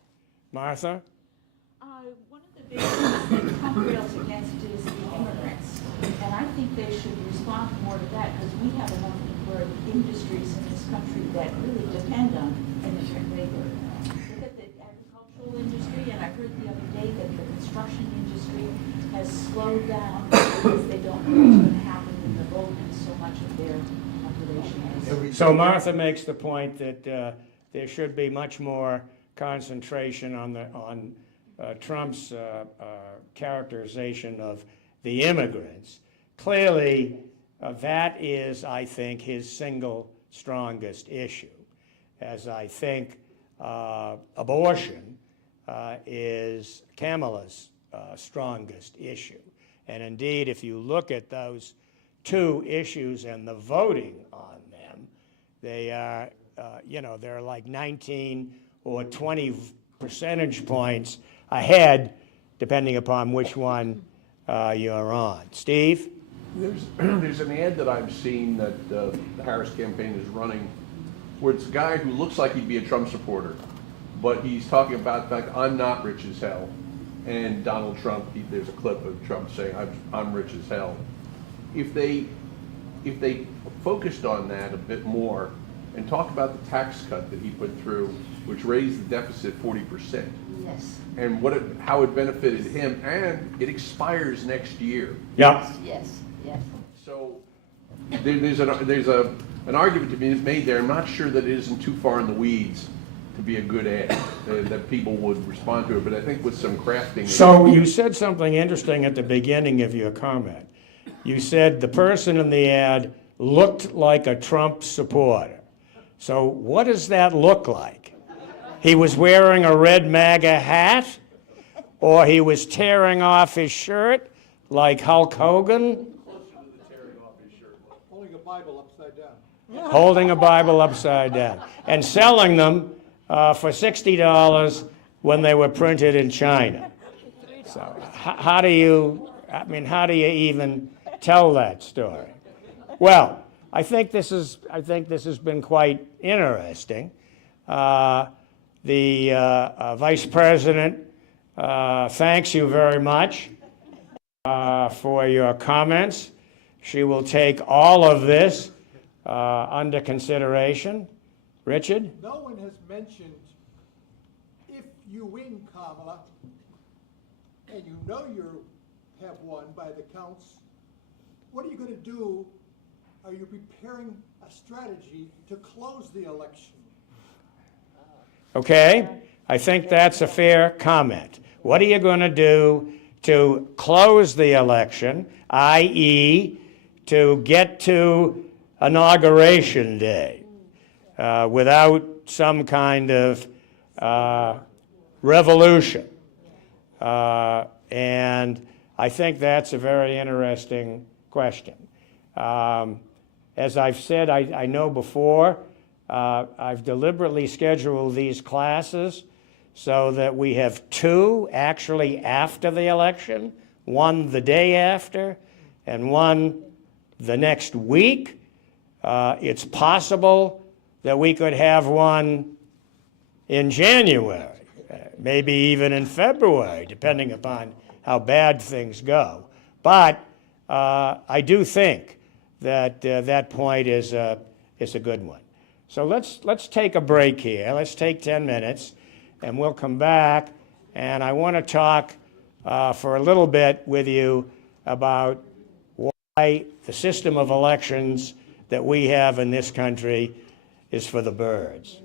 Martha? One of the big things that Trump rails against is the immigrants. And I think they should respond more to that, because we have a number of industries in this country that really depend on immigrant labor. industry, and I heard the other day that the construction industry has slowed down because they don't know what's going to happen in the vote, and so much of their population is. So Martha makes the point that there should be much more concentration on Trump's characterization of the immigrants. Clearly, that is, I think, his single strongest issue, as I think abortion is Kamala's strongest issue. And indeed, if you look at those two issues and the voting on them, they are, they're like 19 or 20 percentage points ahead, depending upon which one you're on. Steve? There's an ad that I've seen that the Harris campaign is running where it's a guy who looks like he'd be a Trump supporter, but he's talking about the fact, I'm not rich as hell. And Donald Trump, there's a clip of Trump saying, I'm rich as hell. If they focused on that a bit more and talk about the tax cut that he put through, which raised the deficit 40%. Yes. And how it benefited him, and it expires next year. Yeah. Yes, yes. So there's an argument to be made there. I'm not sure that it isn't too far in the weeds to be a good ad, that people would respond to it, but I think with some crafting. So you said something interesting at the beginning of your comment. You said the person in the ad looked like a Trump supporter. So what does that look like? He was wearing a red MAGA hat, or he was tearing off his shirt like Hulk Hogan? Holding a Bible upside down. Holding a Bible upside down. And selling them for $60 when they were printed in China. So how do you even tell that story? Well, I think this has been quite interesting. The Vice President thanks you very much for your comments. She will take all of this under consideration. Richard? No one has mentioned, if you win, Kamala, and you know you have won by the counts, what are you going to do? Are you preparing a strategy to close the election? Okay, I think that's a fair comment. What are you going to do to close the election, i.e., to get to Inauguration Day without some kind of revolution? And I think that's a very interesting question. As I've said, I know before, I've deliberately scheduled these classes so that we have two actually after the election, one the day after, and one the next week. It's possible that we could have one in January, maybe even in February, depending upon how bad things go. But I do think that that point is a good one. So let's take a break here. Let's take 10 minutes, and we'll come back. And I want to talk for a little bit with you about why the system of elections that we have in this country is for the birds.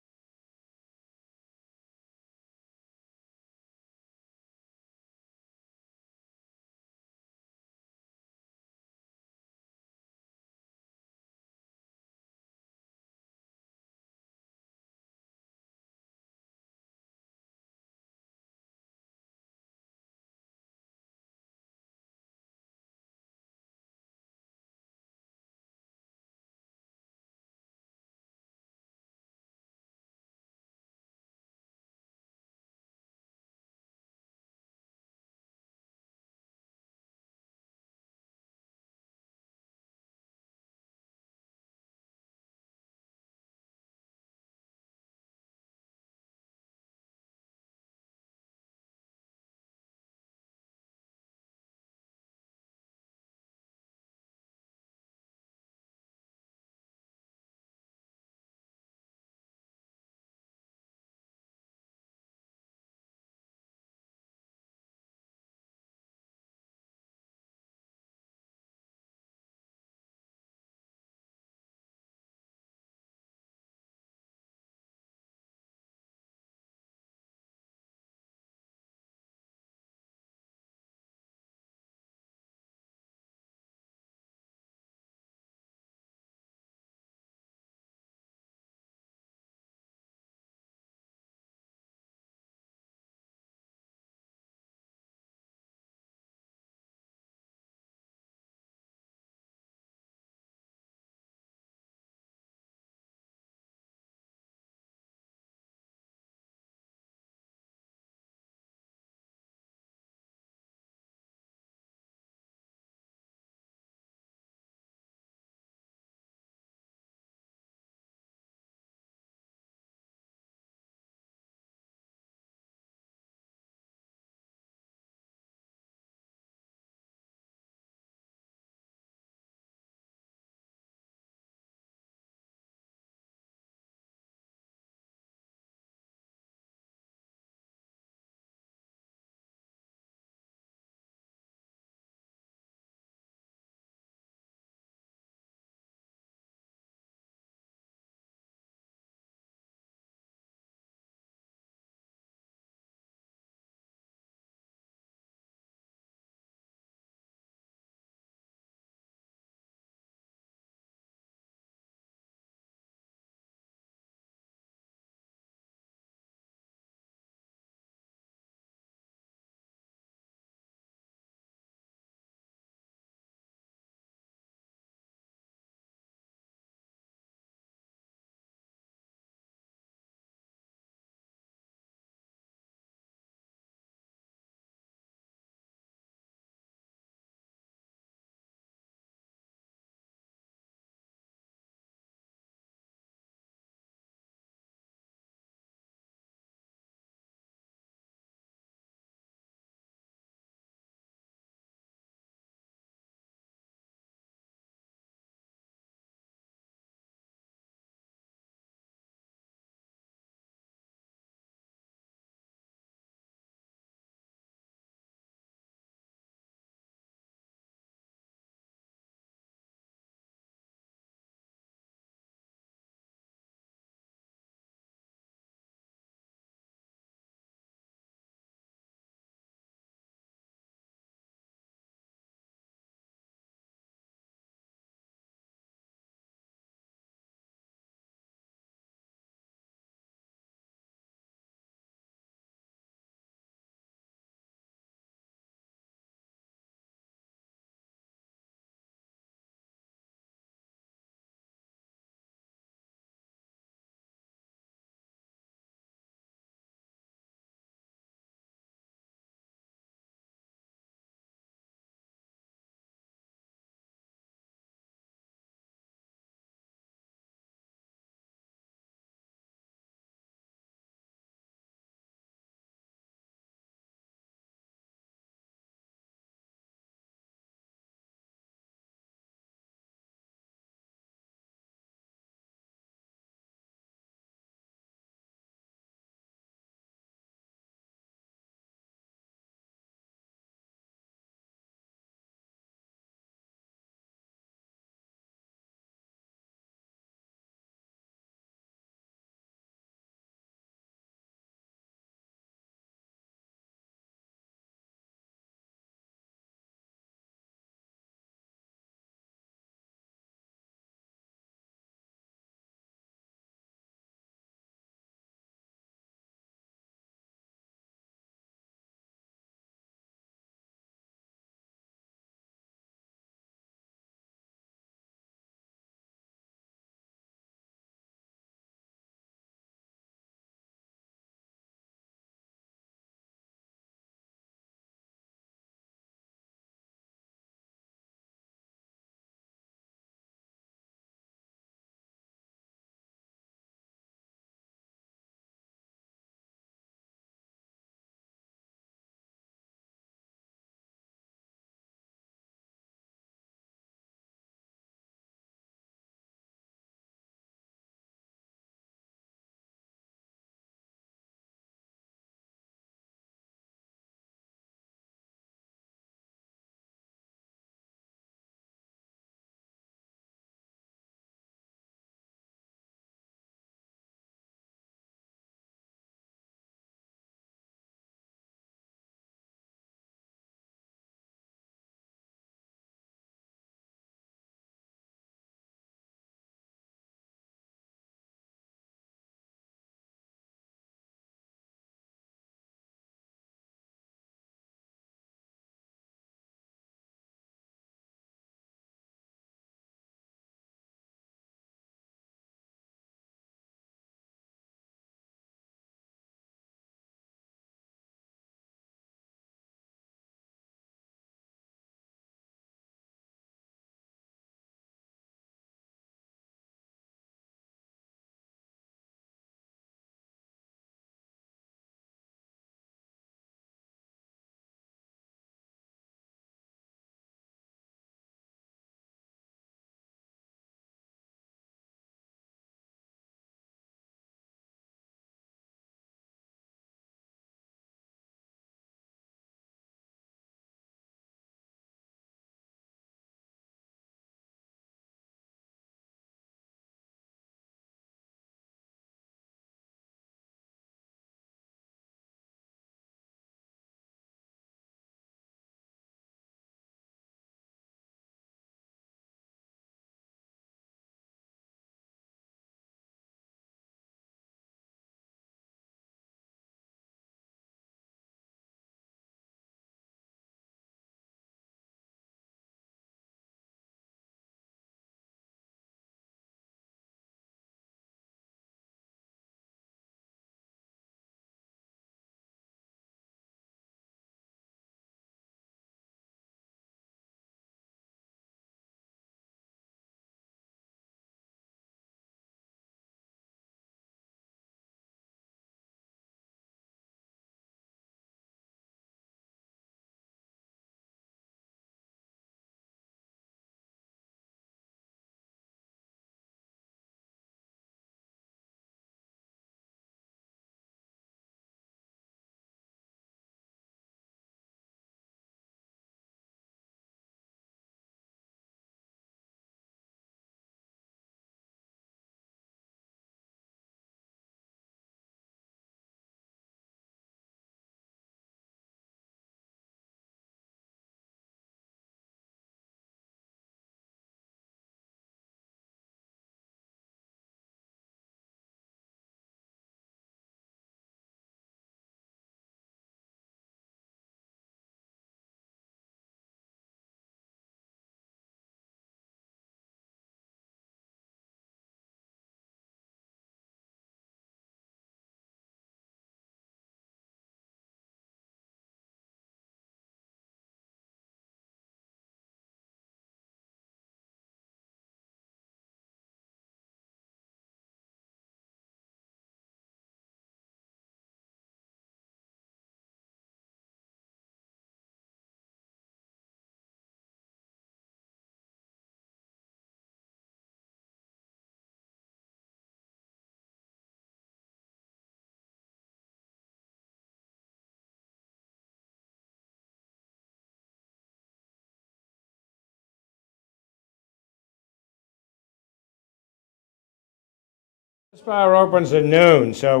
This bar opens at noon, so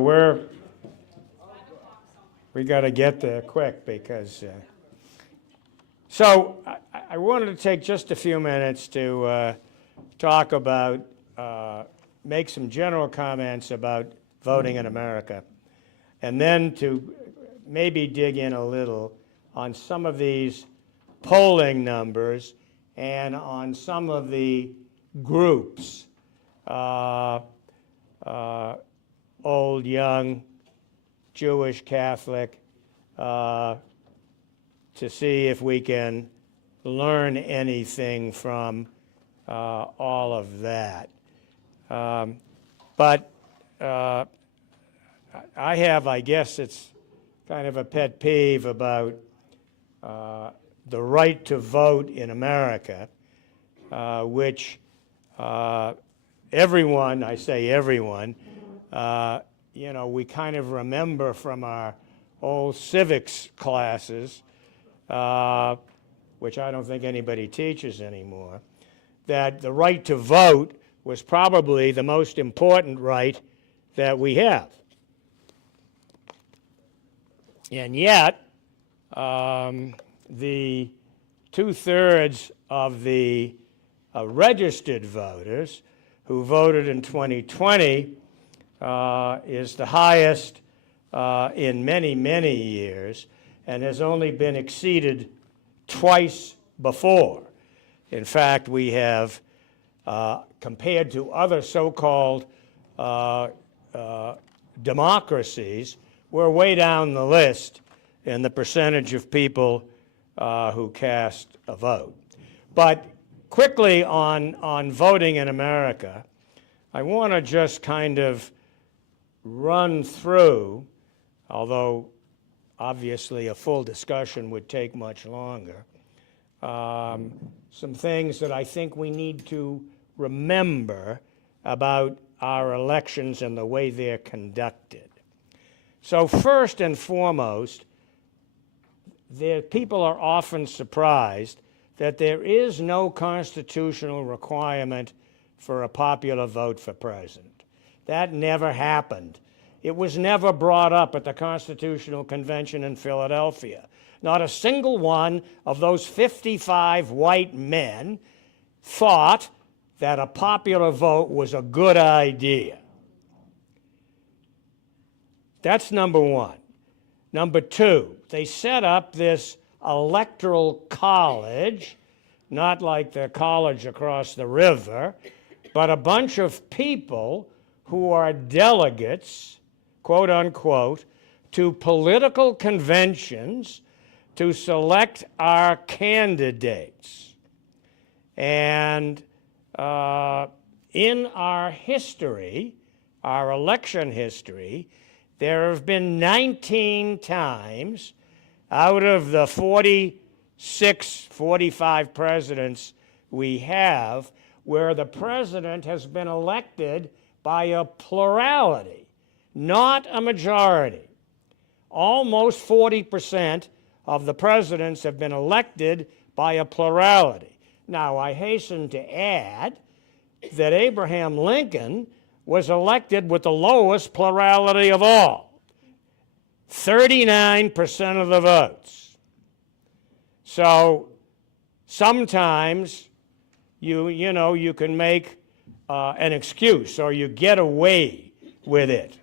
we got to get there quick because. So I wanted to take just a few minutes to talk about, make some general comments about voting in America, and then to maybe dig in a little on some of these polling numbers and on some of the groups, old, young, Jewish, Catholic, to see if we can learn anything from all of that. But I have, I guess it's kind of a pet peeve about the right to vote in America, which everyone, I say everyone, you know, we kind of remember from our old civics classes, which I don't think anybody teaches anymore, that the right to vote was probably the most important right that we have. And yet, the 2/3 of the registered voters who voted in 2020 is the highest in many, many years, and has only been exceeded twice before. In fact, we have, compared to other so-called democracies, we're way down the list in the percentage of people who cast a vote. But quickly on voting in America, I want to just kind of run through, although obviously a full discussion would take much longer, some things that I think we need to remember about our elections and the way they're conducted. So first and foremost, people are often surprised that there is no constitutional requirement for a popular vote for president. That never happened. It was never brought up at the Constitutional Convention in Philadelphia. Not a single one of those 55 white men thought that a popular vote was a good idea. That's number one. Number two, they set up this electoral college, not like the college across the river, but a bunch of people who are delegates, quote unquote, to political conventions to select our candidates. And in our history, our election history, there have been 19 times out of the 46, 45 presidents we have where the president has been elected by a plurality, not a majority. Almost 40% of the presidents have been elected by a plurality. Now, I hasten to add that Abraham Lincoln was elected with the lowest plurality of all, 39% of the votes. So sometimes you can make an excuse or you get away with it.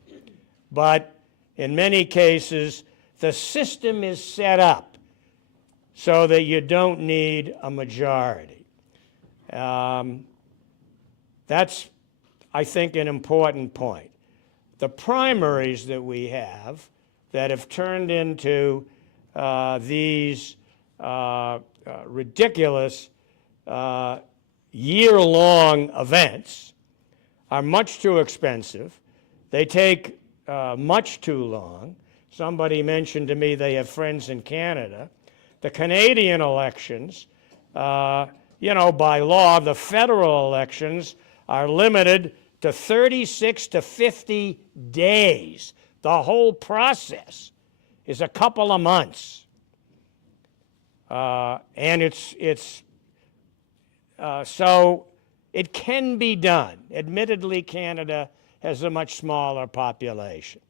But in many cases, the system is set up so that you don't need a majority. That's, I think, an important point. The primaries that we have that have turned into these ridiculous year-long events are much too expensive. They take much too long. Somebody mentioned to me they have friends in Canada. The Canadian elections, by law, the federal elections are limited to 36 to 50 days. The whole process is a couple of months. And so it can be done. Admittedly, Canada has a much smaller population.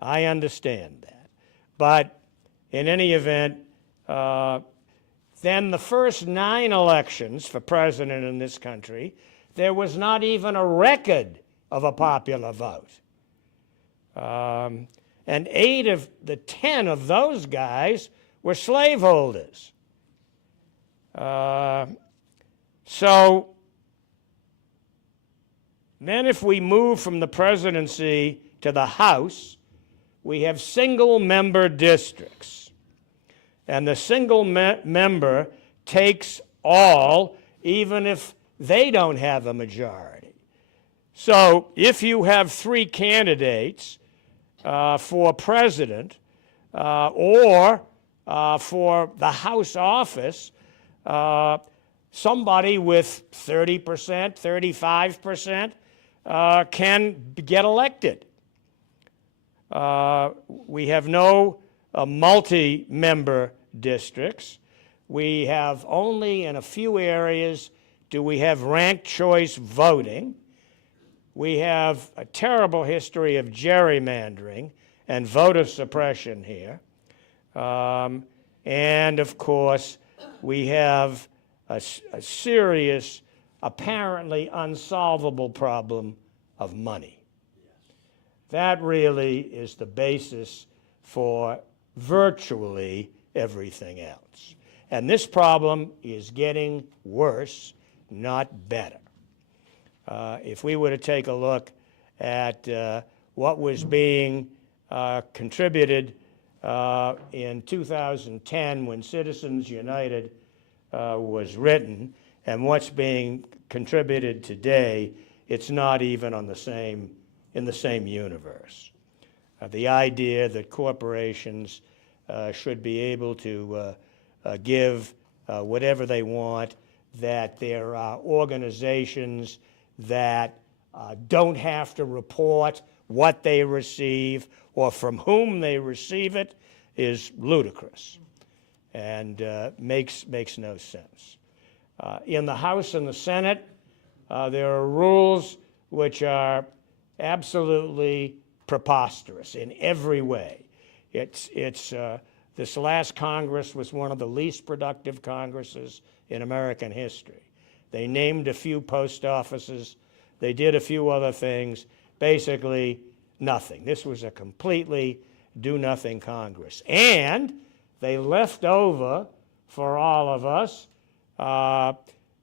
I understand that. But in any event, then the first 9 elections for president in this country, there was not even a record of a popular vote. And 8 of the 10 of those guys were slaveholders. So then if we move from the presidency to the House, we have single-member districts. And the single member takes all, even if they don't have a majority. So if you have 3 candidates for president or for the House office, somebody with 30%, 35% can get elected. We have no multi-member districts. We have only in a few areas do we have ranked choice voting. We have a terrible history of gerrymandering and voter suppression here. And of course, we have a serious, apparently unsolvable problem of money. That really is the basis for virtually everything else. And this problem is getting worse, not better. If we were to take a look at what was being contributed in 2010 when Citizens United was written and what's being contributed today, it's not even on the same, in the same universe. The idea that corporations should be able to give whatever they want, that there are organizations that don't have to report what they receive or from whom they receive it is ludicrous and makes no sense. In the House and the Senate, there are rules which are absolutely preposterous in every way. This last Congress was one of the least productive Congresses in American history. They named a few post offices. They did a few other things. Basically, nothing. This was a completely do-nothing Congress. And they left over for all of us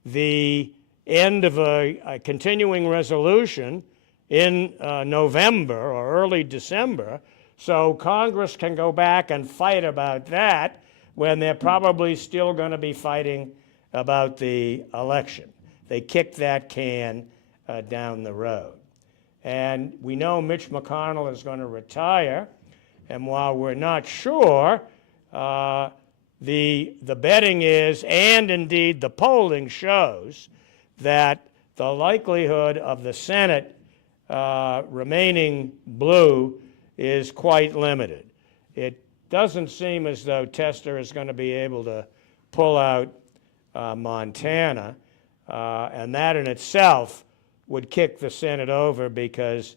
the end of a continuing resolution in November or early December, so Congress can go back and fight about that when they're probably still going to be fighting about the election. They kicked that can down the road. And we know Mitch McConnell is going to retire, and while we're not sure, the betting is, and indeed the polling shows, that the likelihood of the Senate remaining blue is quite limited. It doesn't seem as though Tester is going to be able to pull out Montana, and that in itself would kick the Senate over because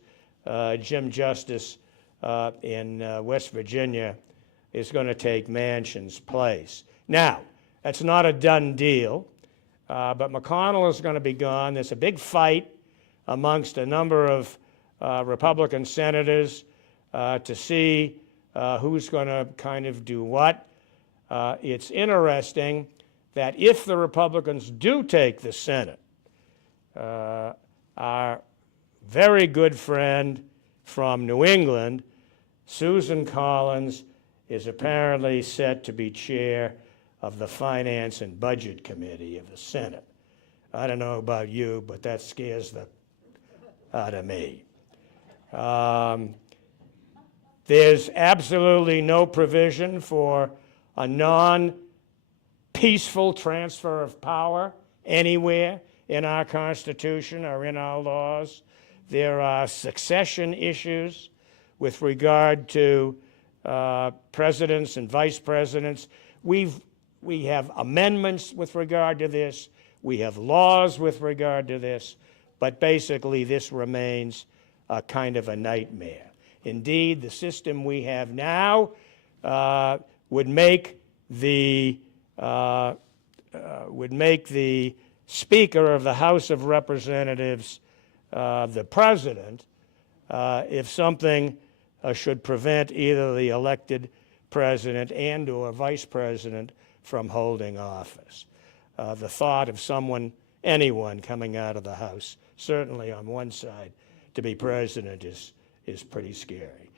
Jim Justice in West Virginia is going to take Manchin's place. Now, that's not a done deal, but McConnell is going to be gone. There's a big fight amongst a number of Republican senators to see who's going to kind of do what. It's interesting that if the Republicans do take the Senate, our very good friend from New England, Susan Collins, is apparently set to be chair of the Finance and Budget Committee of the Senate. I don't know about you, but that scares the out of me. There's absolutely no provision for a non-peaceful transfer of power anywhere in our Constitution or in our laws. There are succession issues with regard to presidents and vice presidents. We have amendments with regard to this. We have laws with regard to this. But basically, this remains kind of a nightmare. Indeed, the system we have now would make the Speaker of the House of Representatives the President if something should prevent either the elected President and or Vice President from holding office. The thought of anyone coming out of the House, certainly on one side, to be President is pretty scary.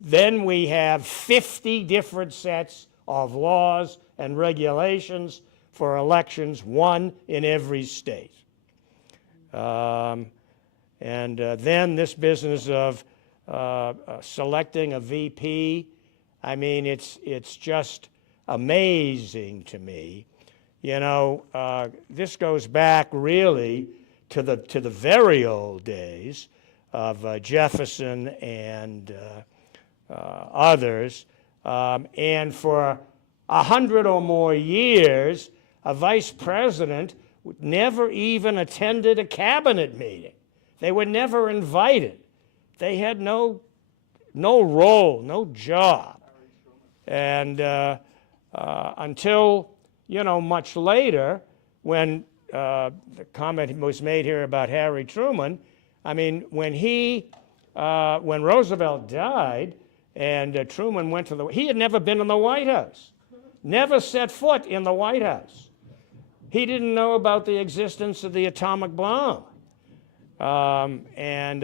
Then we have 50 different sets of laws and regulations for elections, one in every state. Then this business of selecting a VP, I mean, it's just amazing to me. You know, this goes back really to the very old days of Jefferson and others, and for 100 or more years, a vice president never even attended a cabinet meeting. They were never invited. They had no role, no job. And until, you know, much later, when the comment was made here about Harry Truman, I mean, when Roosevelt died and Truman went to he had never been in the White House, never set foot in the White House. He didn't know about the existence of the atomic bomb.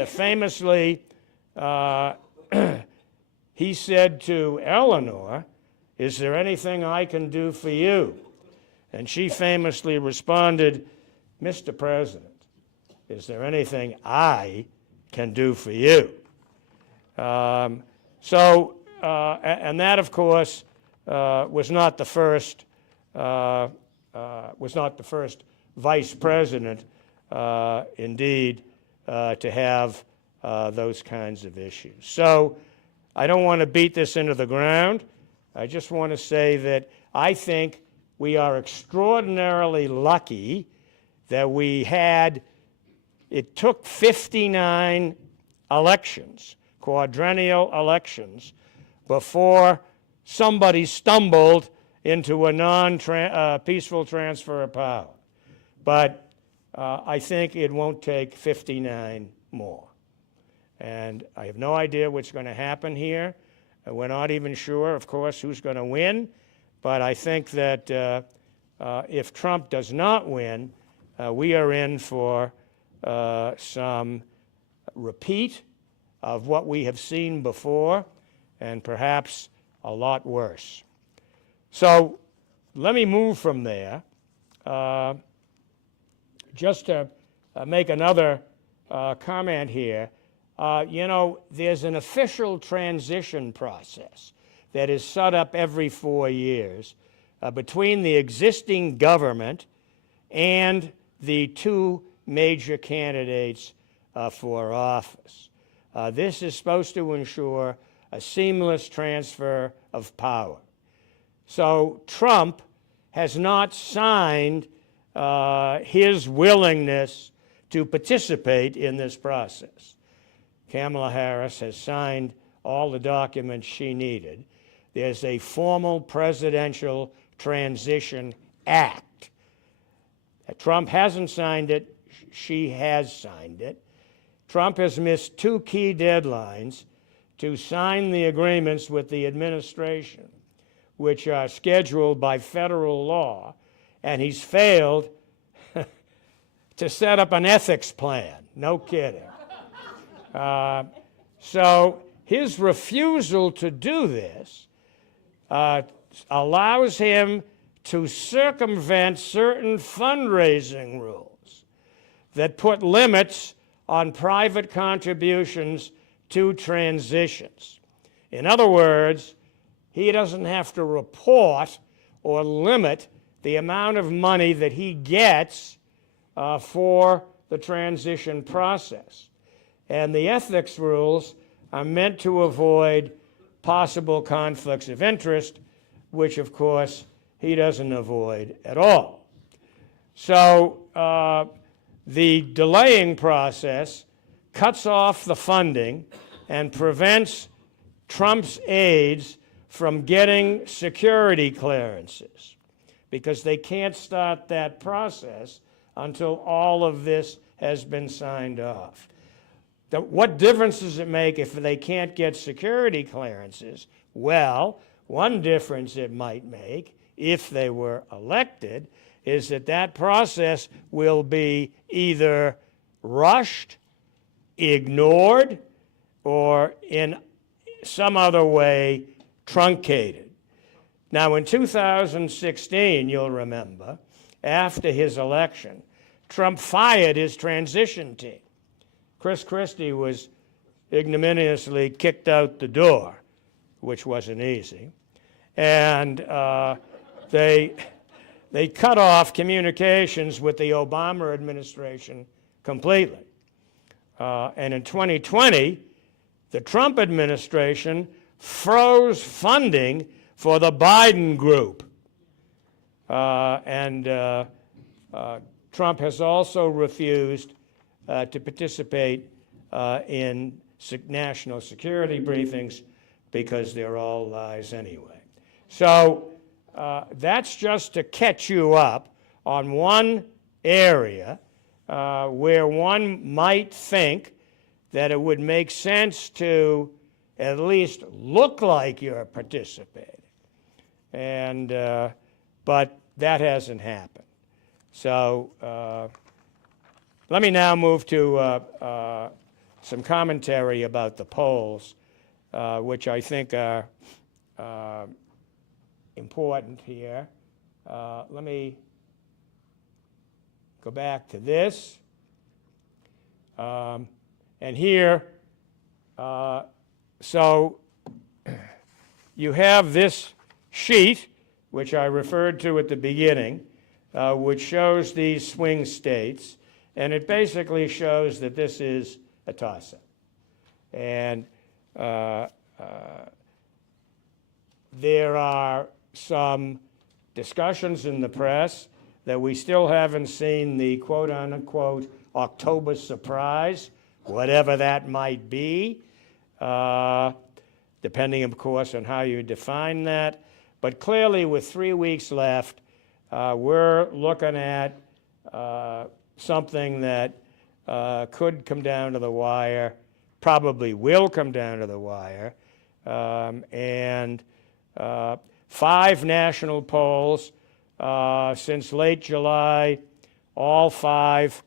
Famously, he said to Eleanor, "Is there anything I can do for you?" And she famously responded, "Mr. President, is there anything I can do for you?" And that, of course, was not the first vice president, indeed, to have those kinds of issues. So I don't want to beat this into the ground. I just want to say that I think we are extraordinarily lucky that it took 59 elections, quadrennial elections, before somebody stumbled into a peaceful transfer of power. But I think it won't take 59 more. And I have no idea what's going to happen here. We're not even sure, of course, who's going to win. But I think that if Trump does not win, we are in for some repeat of what we have seen before, and perhaps a lot worse. So let me move from there. Just to make another comment here, you know, there's an official transition process that is set up every 4 years between the existing government and the two major candidates for office. This is supposed to ensure a seamless transfer of power. So Trump has not signed his willingness to participate in this process. Kamala Harris has signed all the documents she needed. There's a formal Presidential Transition Act. Trump hasn't signed it. She has signed it. Trump has missed two key deadlines to sign the agreements with the administration, which are scheduled by federal law, and he's failed to set up an ethics plan. No kidding. So his refusal to do this allows him to circumvent certain fundraising rules that put limits on private contributions to transitions. In other words, he doesn't have to report or limit the amount of money that he gets for the transition process. And the ethics rules are meant to avoid possible conflicts of interest, which, of course, he doesn't avoid at all. So the delaying process cuts off the funding and prevents Trump's aides from getting security clearances, because they can't start that process until all of this has been signed off. What difference does it make if they can't get security clearances? Well, one difference it might make, if they were elected, is that that process will be either rushed, ignored, or in some other way truncated. Now, in 2016, you'll remember, after his election, Trump fired his transition team. Chris Christie was ignominiously kicked out the door, which wasn't easy. And they cut off communications with the Obama administration completely. And in 2020, the Trump administration froze funding for the Biden group. Trump has also refused to participate in national security briefings because they're all lies anyway. So that's just to catch you up on one area where one might think that it would make sense to at least look like you're participating. But that hasn't happened. So let me now move to some commentary about the polls, which I think are important here. Let me go back to this. And here, so you have this sheet, which I referred to at the beginning, which shows these swing states, and it basically shows that this is a toss-up. And there are some discussions in the press that we still haven't seen the quote-unquote October surprise, whatever that might be, depending, of course, on how you define that. But clearly, with 3 weeks left, we're looking at something that could come down to the wire, probably will come down to the wire, and 5 national polls since late July, all 5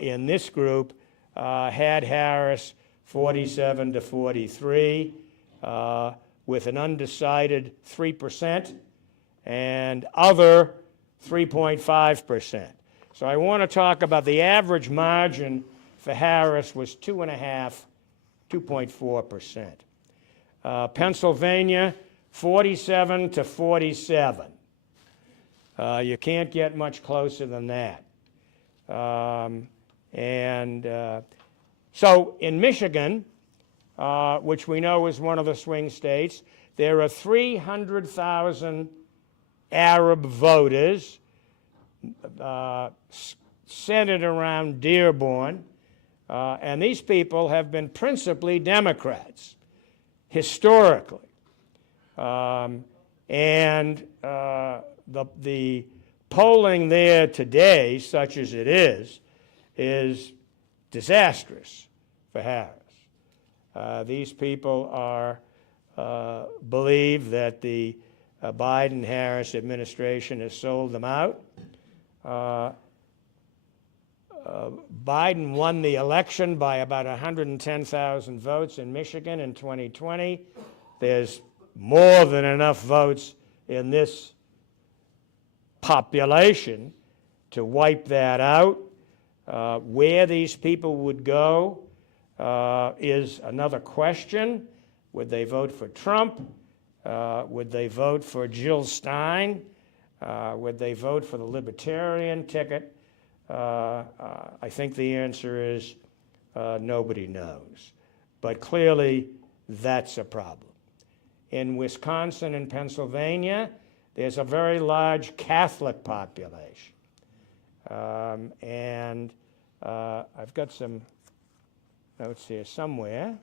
in this group had Harris 47 to 43, with an undecided 3% and other 3.5%. So I want to talk about the average margin for Harris was 2.4%. Pennsylvania, 47 to 47. You can't get much closer than that. So in Michigan, which we know is one of the swing states, there are 300,000 Arab voters centered around Dearborn, and these people have been principally Democrats, historically. The polling there today, such as it is disastrous for Harris. These people believe that the Biden-Harris administration has sold them out. Biden won the election by about 110,000 votes in Michigan in 2020. There's more than enough votes in this population to wipe that out. Where these people would go is another question. Would they vote for Trump? Would they vote for Jill Stein? Would they vote for the Libertarian ticket? I think the answer is nobody knows. But clearly, that's a problem. In Wisconsin and Pennsylvania, there's a very large Catholic population. I've got some notes here somewhere.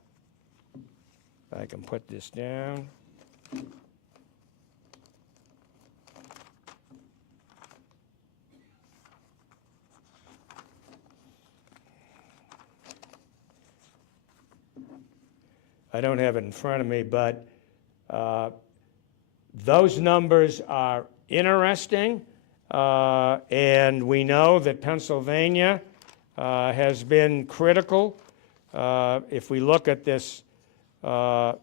If I can put this down. I don't have it in front of me, but those numbers are interesting, and we know that Pennsylvania has been critical. If we look at this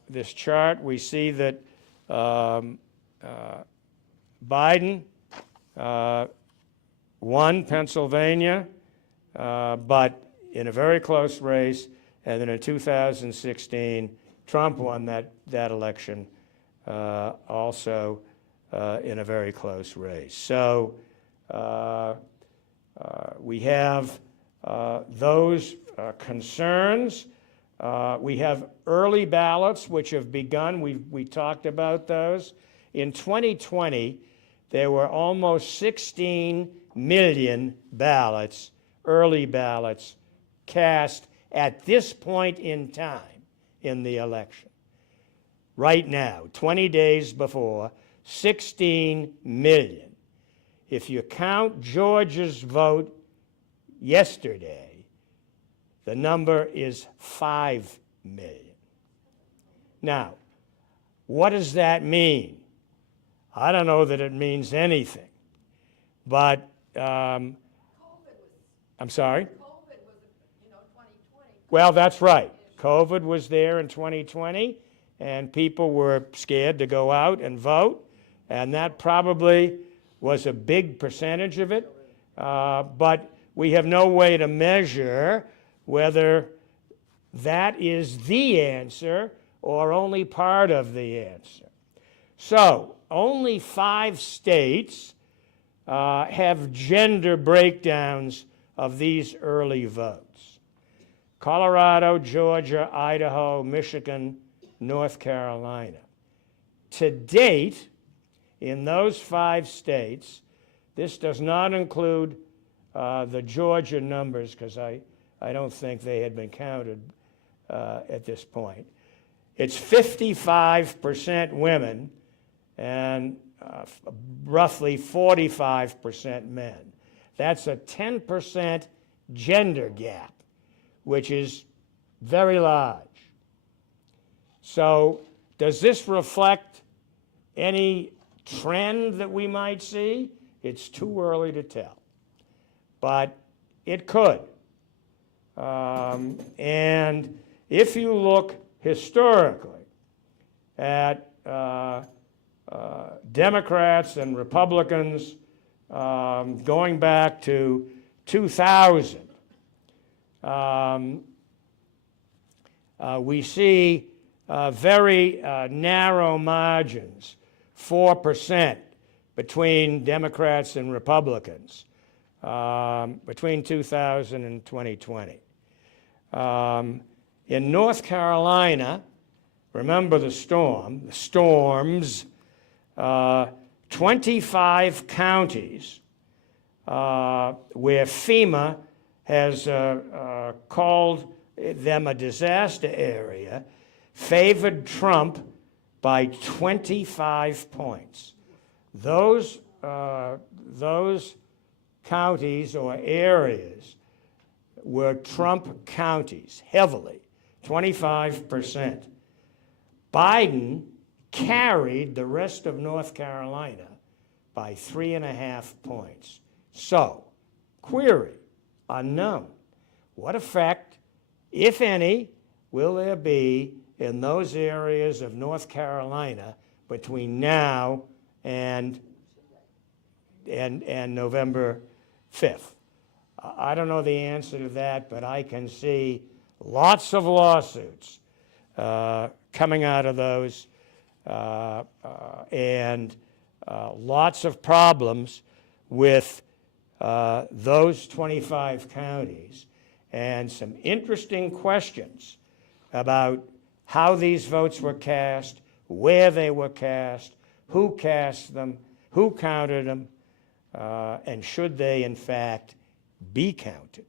this chart, we see that Biden won Pennsylvania, but in a very close race, and then in 2016, Trump won that election also in a very close race. So we have those concerns. We have early ballots which have begun. We talked about those. In 2020, there were almost 16 million ballots, early ballots, cast at this point in time in the election. Right now, 20 days before, 16 million. If you count Georgia's vote yesterday, the number is 5 million. Now, what does that mean? I don't know that it means anything, but I'm sorry? Well, that's right. COVID was there in 2020, and people were scared to go out and vote, and that probably was a big percentage of it. But we have no way to measure whether that is the answer or only part of the answer. So, only 5 states have gender breakdowns of these early votes. Colorado, Georgia, Idaho, Michigan, North Carolina. To date, in those 5 states, this does not include the Georgia numbers, because I don't think they had been counted at this point. It's 55% women and roughly 45% men. That's a 10% gender gap, which is very large. So does this reflect any trend that we might see? It's too early to tell, but it could. And if you look historically at Democrats and Republicans going back to 2000, we see very narrow margins, 4% between Democrats and Republicans between 2000 and 2020. In North Carolina, remember the storms, 25 counties where FEMA has called them a disaster area, favored Trump by 25 points. Those counties or areas were Trump counties, heavily, 25%. Biden carried the rest of North Carolina by 3.5 points. So, query, unknown. What effect, if any, will there be in those areas of North Carolina between now and November 5th? I don't know the answer to that, but I can see lots of lawsuits coming out of those and lots of problems with those 25 counties, and some interesting questions about how these votes were cast, where they were cast, who cast them, who counted them, and should they in fact be counted.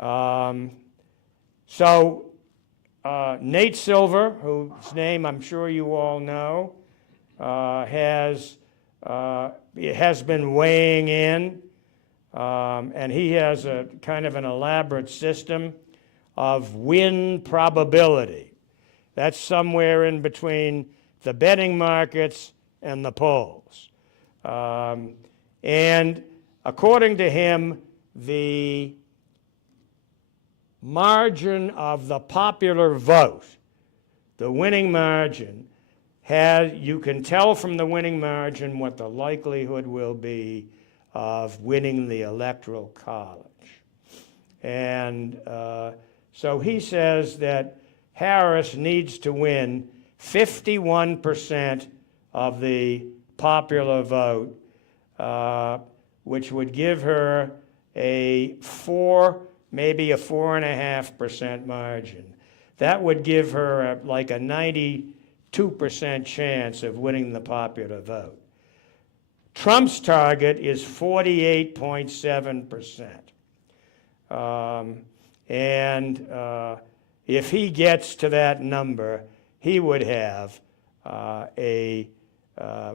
Nate Silver, whose name I'm sure you all know, has been weighing in, and he has a kind of an elaborate system of win probability. That's somewhere in between the betting markets and the polls. And according to him, the margin of the popular vote, the winning margin, you can tell from the winning margin what the likelihood will be of winning the Electoral College. And so he says that Harris needs to win 51% of the popular vote, which would give her maybe a 4.5% margin. That would give her like a 92% chance of winning the popular vote. Trump's target is 48.7%. If he gets to that number, he would have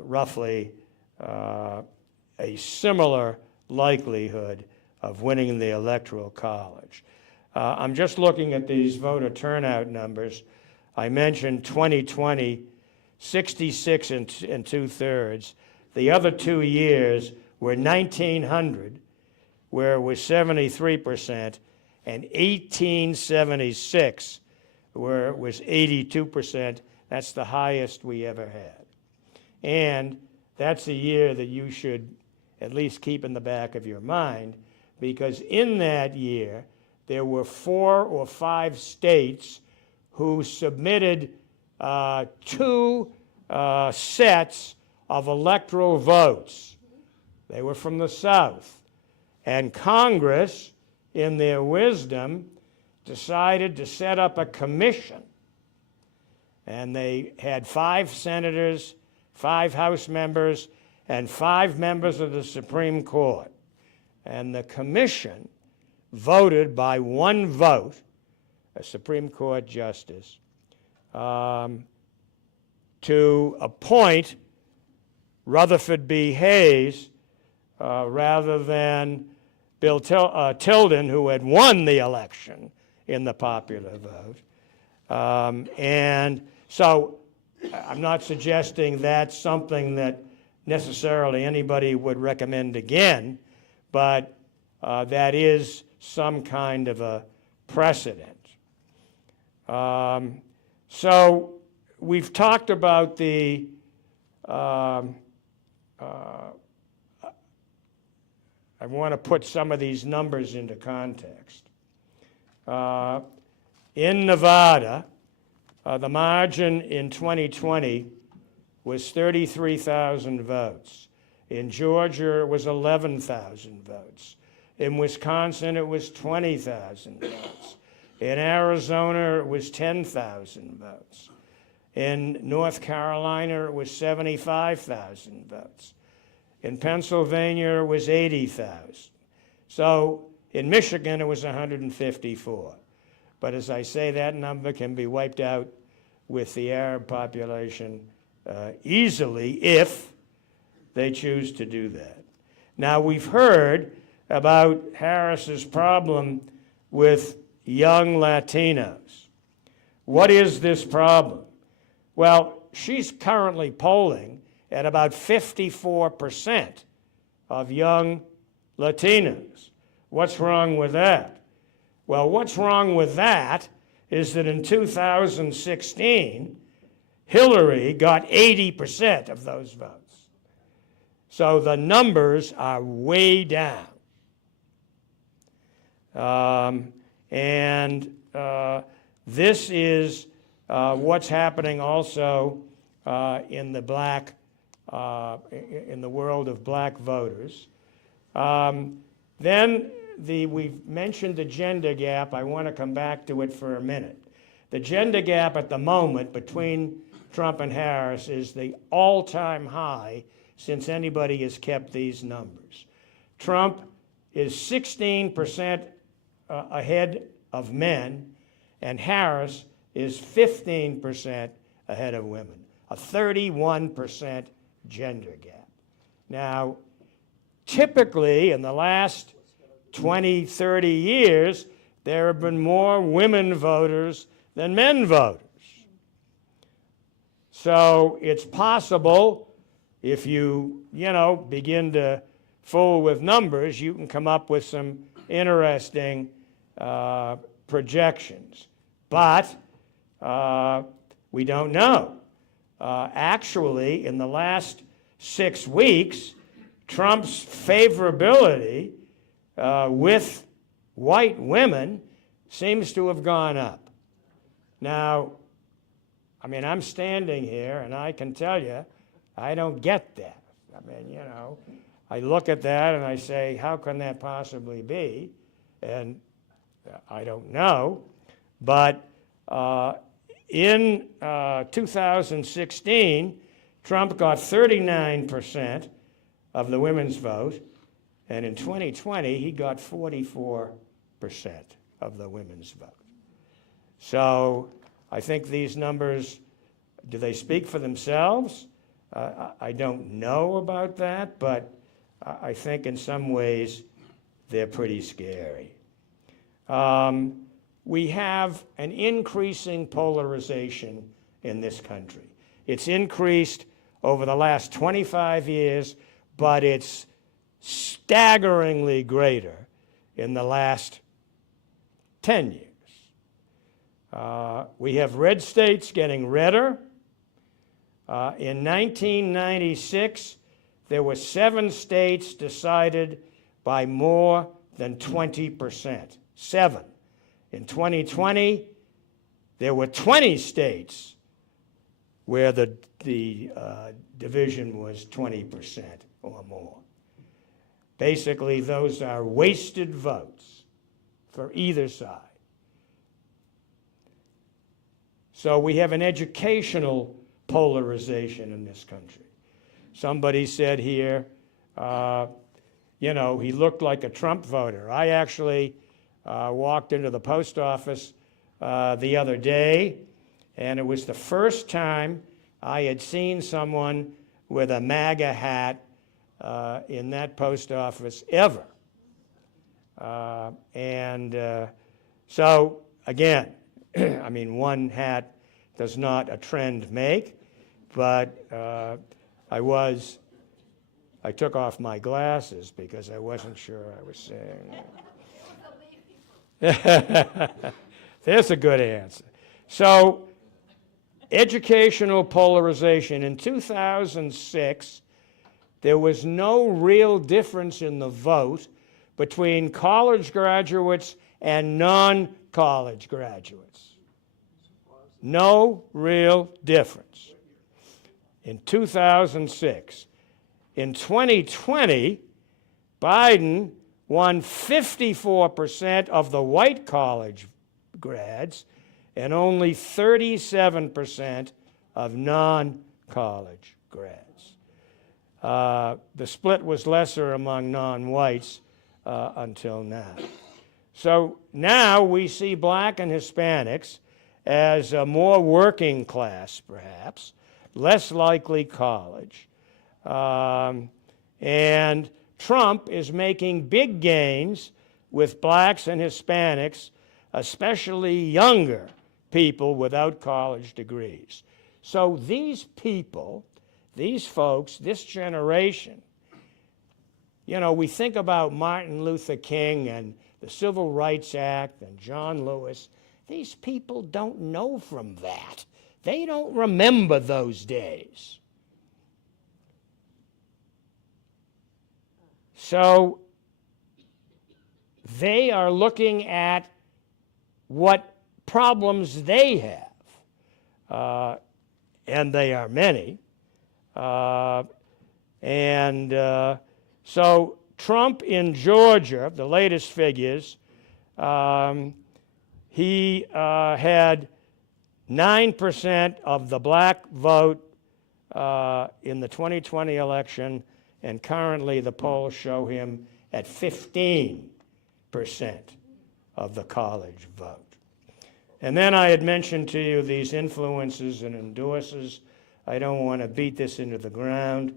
roughly a similar likelihood of winning the Electoral College. I'm just looking at these voter turnout numbers. I mentioned 2020, 66 and 2/3. The other 2 years were 1900, where it was 73%, and 1876, where it was 82%. That's the highest we ever had. And that's a year that you should at least keep in the back of your mind, because in that year, there were 4 or 5 states who submitted 2 sets of electoral votes. They were from the South. And Congress, in their wisdom, decided to set up a commission. And they had 5 senators, 5 House members, and 5 members of the Supreme Court. And the commission voted by one vote, a Supreme Court justice, to appoint Rutherford B. Hayes rather than Bill Tilden, who had won the election in the popular vote. And so I'm not suggesting that's something that necessarily anybody would recommend again, but that is some kind of a precedent. So we've talked about the I want to put some of these numbers into context. In Nevada, the margin in 2020 was 33,000 votes. In Georgia, it was 11,000 votes. In Wisconsin, it was 20,000 votes. In Arizona, it was 10,000 votes. In North Carolina, it was 75,000 votes. In Pennsylvania, it was 80,000. So in Michigan, it was 154. But as I say, that number can be wiped out with the Arab population easily if they choose to do that. Now, we've heard about Harris's problem with young Latinos. What is this problem? Well, she's currently polling at about 54% of young Latinos. What's wrong with that? Well, what's wrong with that is that in 2016, Hillary got 80% of those votes. So the numbers are way down. This is what's happening also in the world of black voters. We've mentioned the gender gap. I want to come back to it for a minute. The gender gap at the moment between Trump and Harris is the all-time high since anybody has kept these numbers. Trump is 16% ahead of men, and Harris is 15% ahead of women, a 31% gender gap. Now, typically in the last 20, 30 years, there have been more women voters than men voters. So it's possible if you begin to fool with numbers, you can come up with some interesting projections. But we don't know. Actually, in the last 6 weeks, Trump's favorability with white women seems to have gone up. Now, I mean, I'm standing here and I can tell you, I don't get that. I mean, I look at that and I say, how can that possibly be? And I don't know. But in 2016, Trump got 39% of the women's vote, and in 2020, he got 44% of the women's vote. So I think these numbers, do they speak for themselves? I don't know about that, but I think in some ways they're pretty scary. We have an increasing polarization in this country. It's increased over the last 25 years, but it's staggeringly greater in the last 10 years. We have red states getting redder. In 1996, there were 7 states decided by more than 20%. 7. In 2020, there were 20 states where the division was 20% or more. Basically, those are wasted votes for either side. So we have an educational polarization in this country. Somebody said here, he looked like a Trump voter. I actually walked into the post office the other day, and it was the first time I had seen someone with a MAGA hat in that post office ever. So, again, I mean, one hat does not a trend make, but I took off my glasses because I wasn't sure I was saying. There's a good answer. So, educational polarization. In 2006, there was no real difference in the vote between college graduates and non-college graduates. No real difference. In 2006. In 2020, Biden won 54% of the white college grads and only 37% of non-college grads. The split was lesser among non-whites until now. So now we see black and Hispanics as more working class, perhaps, less likely college. And Trump is making big gains with blacks and Hispanics, especially younger people without college degrees. So these people, these folks, this generation, we think about Martin Luther King and the Civil Rights Act and John Lewis. These people don't know from that. They don't remember those days. So they are looking at what problems they have, and they are many. So Trump in Georgia, the latest figures, he had 9% of the black vote in the 2020 election, and currently the polls show him at 15% of the college vote. And then I had mentioned to you these influences and endorsers. I don't want to beat this into the ground,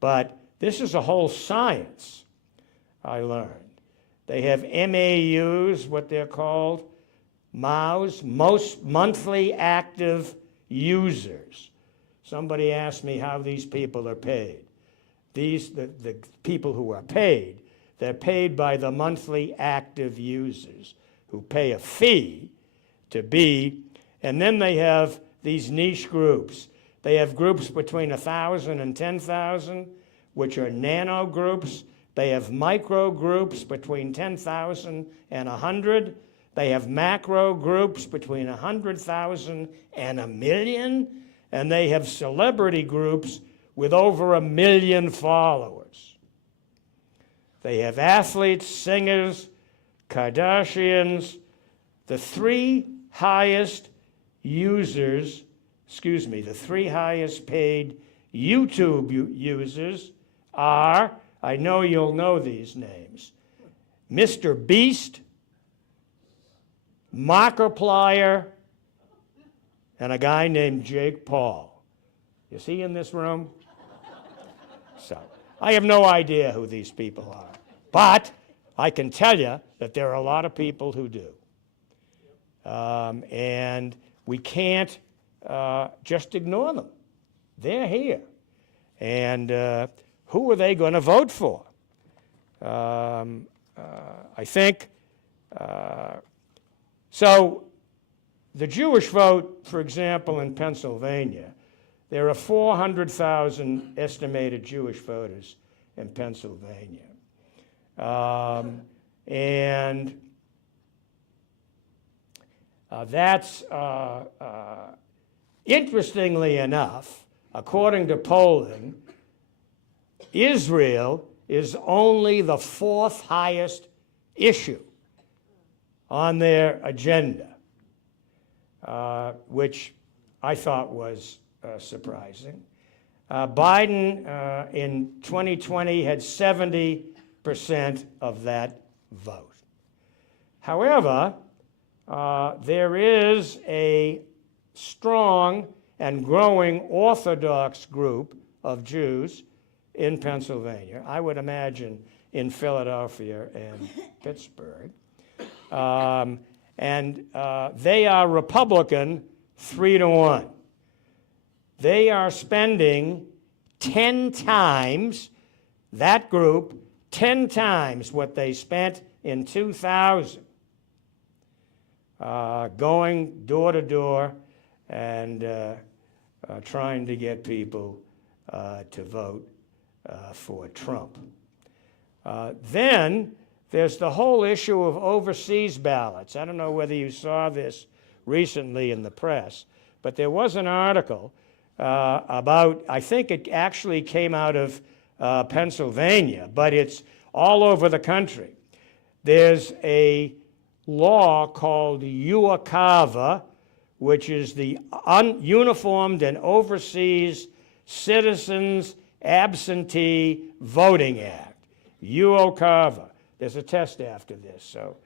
but this is a whole science, I learned. They have MAUs, what they're called, MAUs, most monthly active users. Somebody asked me how these people are paid. The people who are paid, they're paid by the monthly active users who pay a fee to be, and then they have these niche groups. They have groups between 1,000 and 10,000, which are nano groups. They have micro groups between 10,000 and 100. They have macro groups between 100,000 and 1 million. And they have celebrity groups with over 1 million followers. They have athletes, singers, Kardashians. The three highest users, the three highest paid YouTube users are, I know you'll know these names, Mr. Beast, Markiplier, and a guy named Jake Paul. Is he in this room? So, I have no idea who these people are. But I can tell you that there are a lot of people who do. And we can't just ignore them. They're here. And who are they going to vote for? I think, so the Jewish vote, for example, in Pennsylvania, there are 400,000 estimated Jewish voters in Pennsylvania. And that's, interestingly enough, according to polling, Israel is only the 4th highest issue on their agenda, which I thought was surprising. Biden in 2020 had 70% of that vote. However, there is a strong and growing Orthodox group of Jews in Pennsylvania, I would imagine in Philadelphia and Pittsburgh. And they are Republican 3-1. They are spending 10 times, that group, 10 times what they spent in 2000, going door to door and trying to get people to vote for Trump. Then there's the whole issue of overseas ballots. I don't know whether you saw this recently in the press, but there was an article about, I think it actually came out of Pennsylvania, but it's all over the country. There's a law called UOCAVA, which is the Uniformed and Overseas Citizens Absentee Voting Act, UOCAVA. There's a test after this, so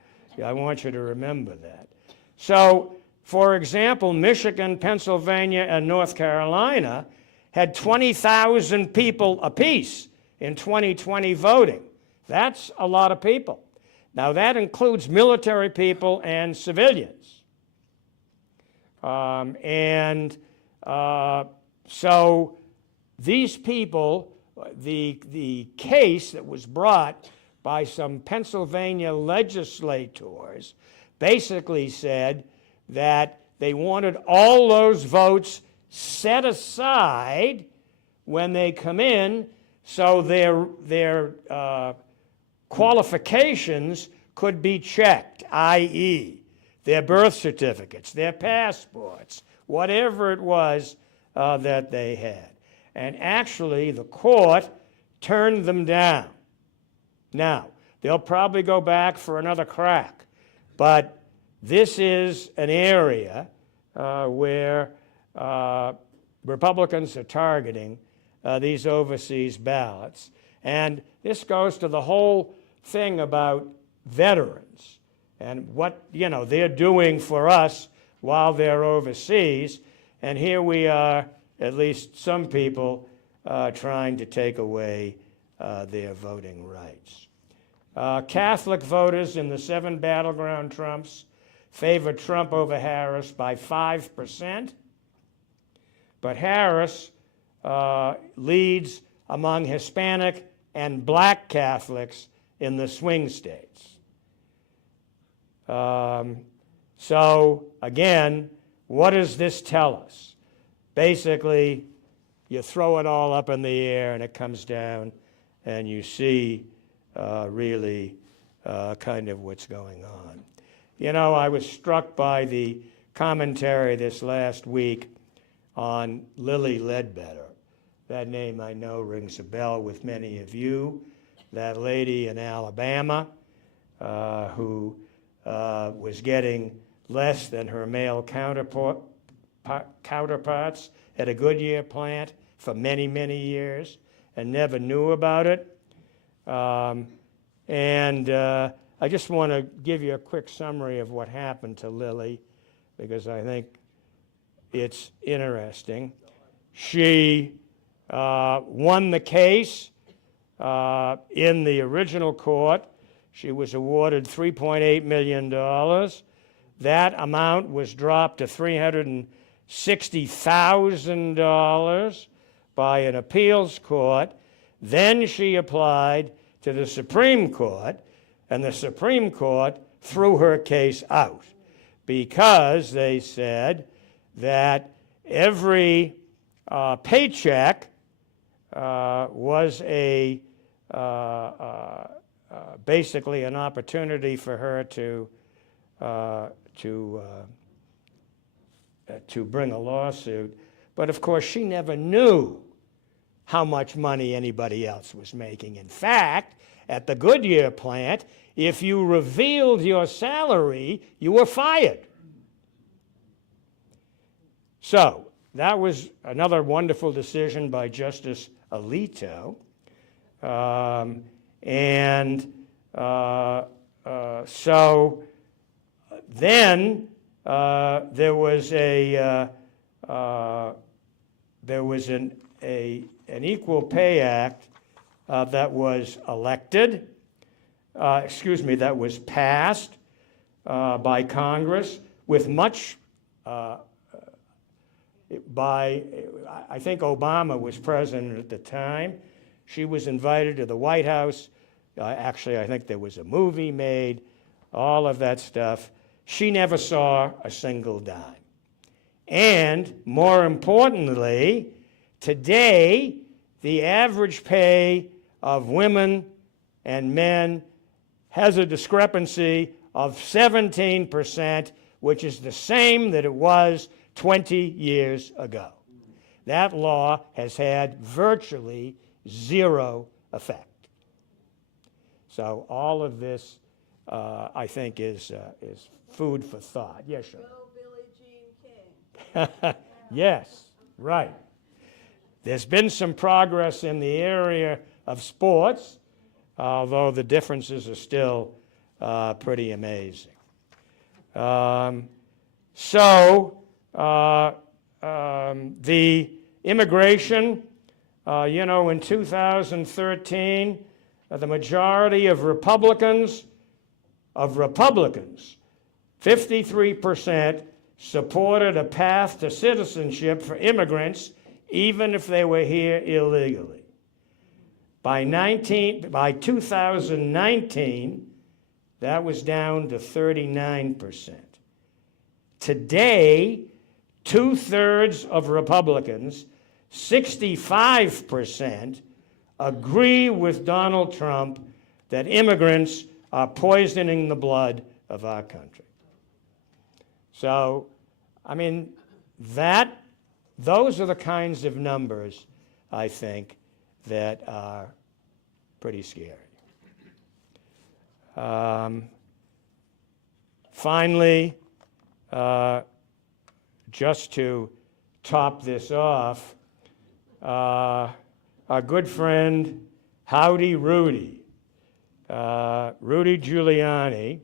I want you to remember that. So, for example, Michigan, Pennsylvania, and North Carolina had 20,000 people apiece in 2020 voting. That's a lot of people. Now, that includes military people and civilians. So these people, the case that was brought by some Pennsylvania legislators basically said that they wanted all those votes set aside when they come in so their qualifications could be checked, i.e., their birth certificates, their passports, whatever it was that they had. And actually, the court turned them down. Now, they'll probably go back for another crack, but this is an area where Republicans are targeting these overseas ballots. And this goes to the whole thing about veterans and what, they're doing for us while they're overseas. And here we are, at least some people, trying to take away their voting rights. Catholic voters in the 7 battleground Trumps favor Trump over Harris by 5%, but Harris leads among Hispanic and black Catholics in the swing states. So again, what does this tell us? Basically, you throw it all up in the air and it comes down and you see really kind of what's going on. I was struck by the commentary this last week on Lilly Ledbetter. That name I know rings a bell with many of you. That lady in Alabama who was getting less than her male counterparts at a Goodyear plant for many, many years and never knew about it. I just want to give you a quick summary of what happened to Lilly because I think it's interesting. She won the case in the original court. She was awarded $3.8 million. That amount was dropped to $360,000 by an appeals court. Then she applied to the Supreme Court, and the Supreme Court threw her case out because they said that every paycheck was basically an opportunity for her to bring a lawsuit. But of course, she never knew how much money anybody else was making. In fact, at the Goodyear plant, if you revealed your salary, you were fired. So that was another wonderful decision by Justice Alito. So then there was an Equal Pay Act that was that was passed by Congress with much, I think Obama was president at the time. She was invited to the White House. Actually, I think there was a movie made, all of that stuff. She never saw a single dime. And more importantly, today, the average pay of women and men has a discrepancy of 17%, which is the same that it was 20 years ago. That law has had virtually zero effect. So all of this, I think, is food for thought. Yes, sir. Go Billie Jean King. Yes, right. There's been some progress in the area of sports, although the differences are still pretty amazing. The immigration, in 2013, the majority of Republicans, 53% supported a path to citizenship for immigrants, even if they were here illegally. By 2019, that was down to 39%. Today, 2/3 of Republicans, 65%, agree with Donald Trump that immigrants are poisoning the blood of our country. So, I mean, those are the kinds of numbers, I think, that are pretty scary. Finally, just to top this off, our good friend Howdy Rudy, Rudy Giuliani,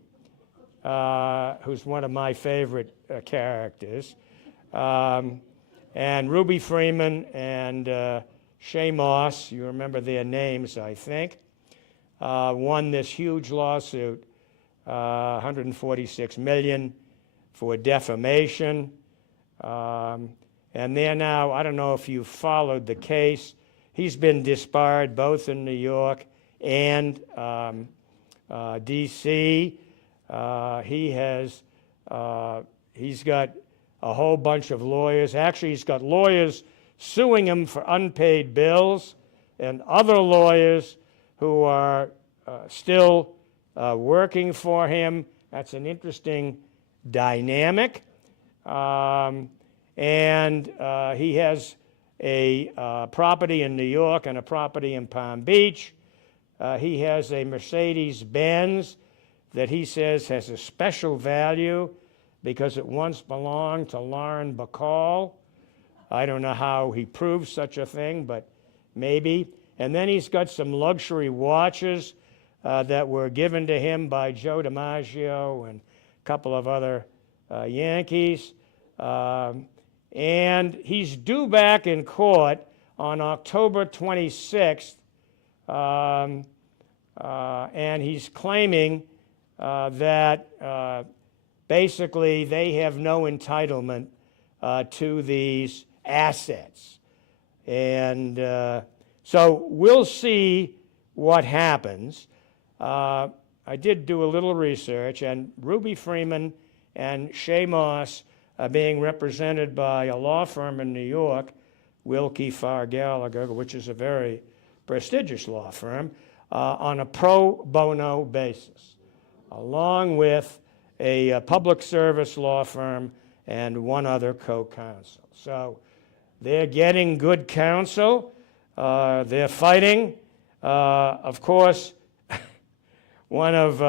who's one of my favorite characters, and Ruby Freeman and Shay Moss, you remember their names, I think, won this huge lawsuit, $146 million for defamation. And they're now, I don't know if you followed the case, he's been disbarred both in New York and D.C. He's got a whole bunch of lawyers. Actually, he's got lawyers suing him for unpaid bills and other lawyers who are still working for him. That's an interesting dynamic. And he has a property in New York and a property in Palm Beach. He has a Mercedes-Benz that he says has a special value because it once belonged to Lauren Bacall. I don't know how he proved such a thing, but maybe. And then he's got some luxury watches that were given to him by Joe DiMaggio and a couple of other Yankees. And he's due back in court on October 26th, and he's claiming that basically they have no entitlement to these assets. And so we'll see what happens. I did do a little research, and Ruby Freeman and Shay Moss are being represented by a law firm in New York, Wilkie Farr Gallagher, which is a very prestigious law firm, on a pro bono basis, along with a public service law firm and one other co-counsel. So they're getting good counsel. They're fighting. Of course, one of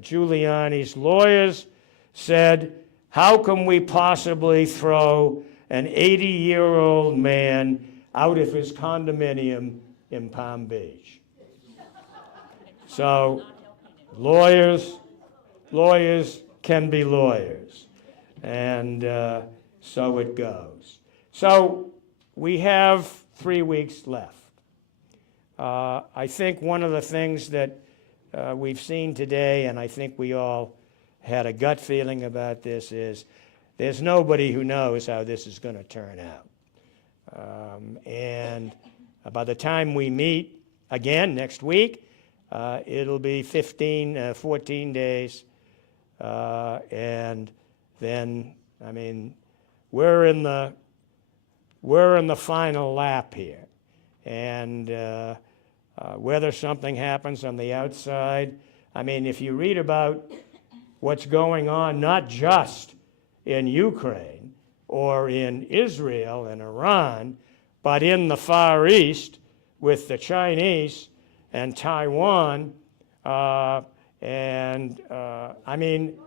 Giuliani's lawyers said, how can we possibly throw an 80-year-old man out of his condominium in Palm Beach? So lawyers can be lawyers, and so it goes. So we have 3 weeks left. I think one of the things that we've seen today, and I think we all had a gut feeling about this, is there's nobody who knows how this is going to turn out. And by the time we meet again next week, it'll be 14 days. And then, I mean, we're in the final lap here. And whether something happens on the outside, I mean, if you read about what's going on, not just in Ukraine or in Israel and Iran, but in the Far East with the Chinese and Taiwan, I mean,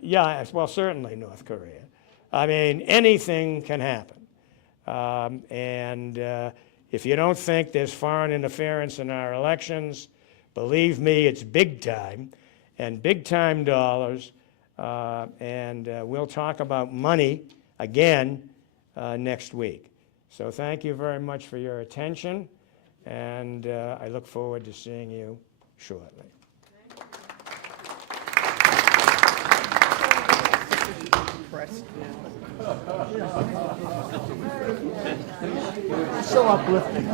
yeah, well, certainly North Korea. I mean, anything can happen. If you don't think there's foreign interference in our elections, believe me, it's big time, and big time dollars. We'll talk about money again next week. So thank you very much for your attention, and I look forward to seeing you shortly. So uplifting.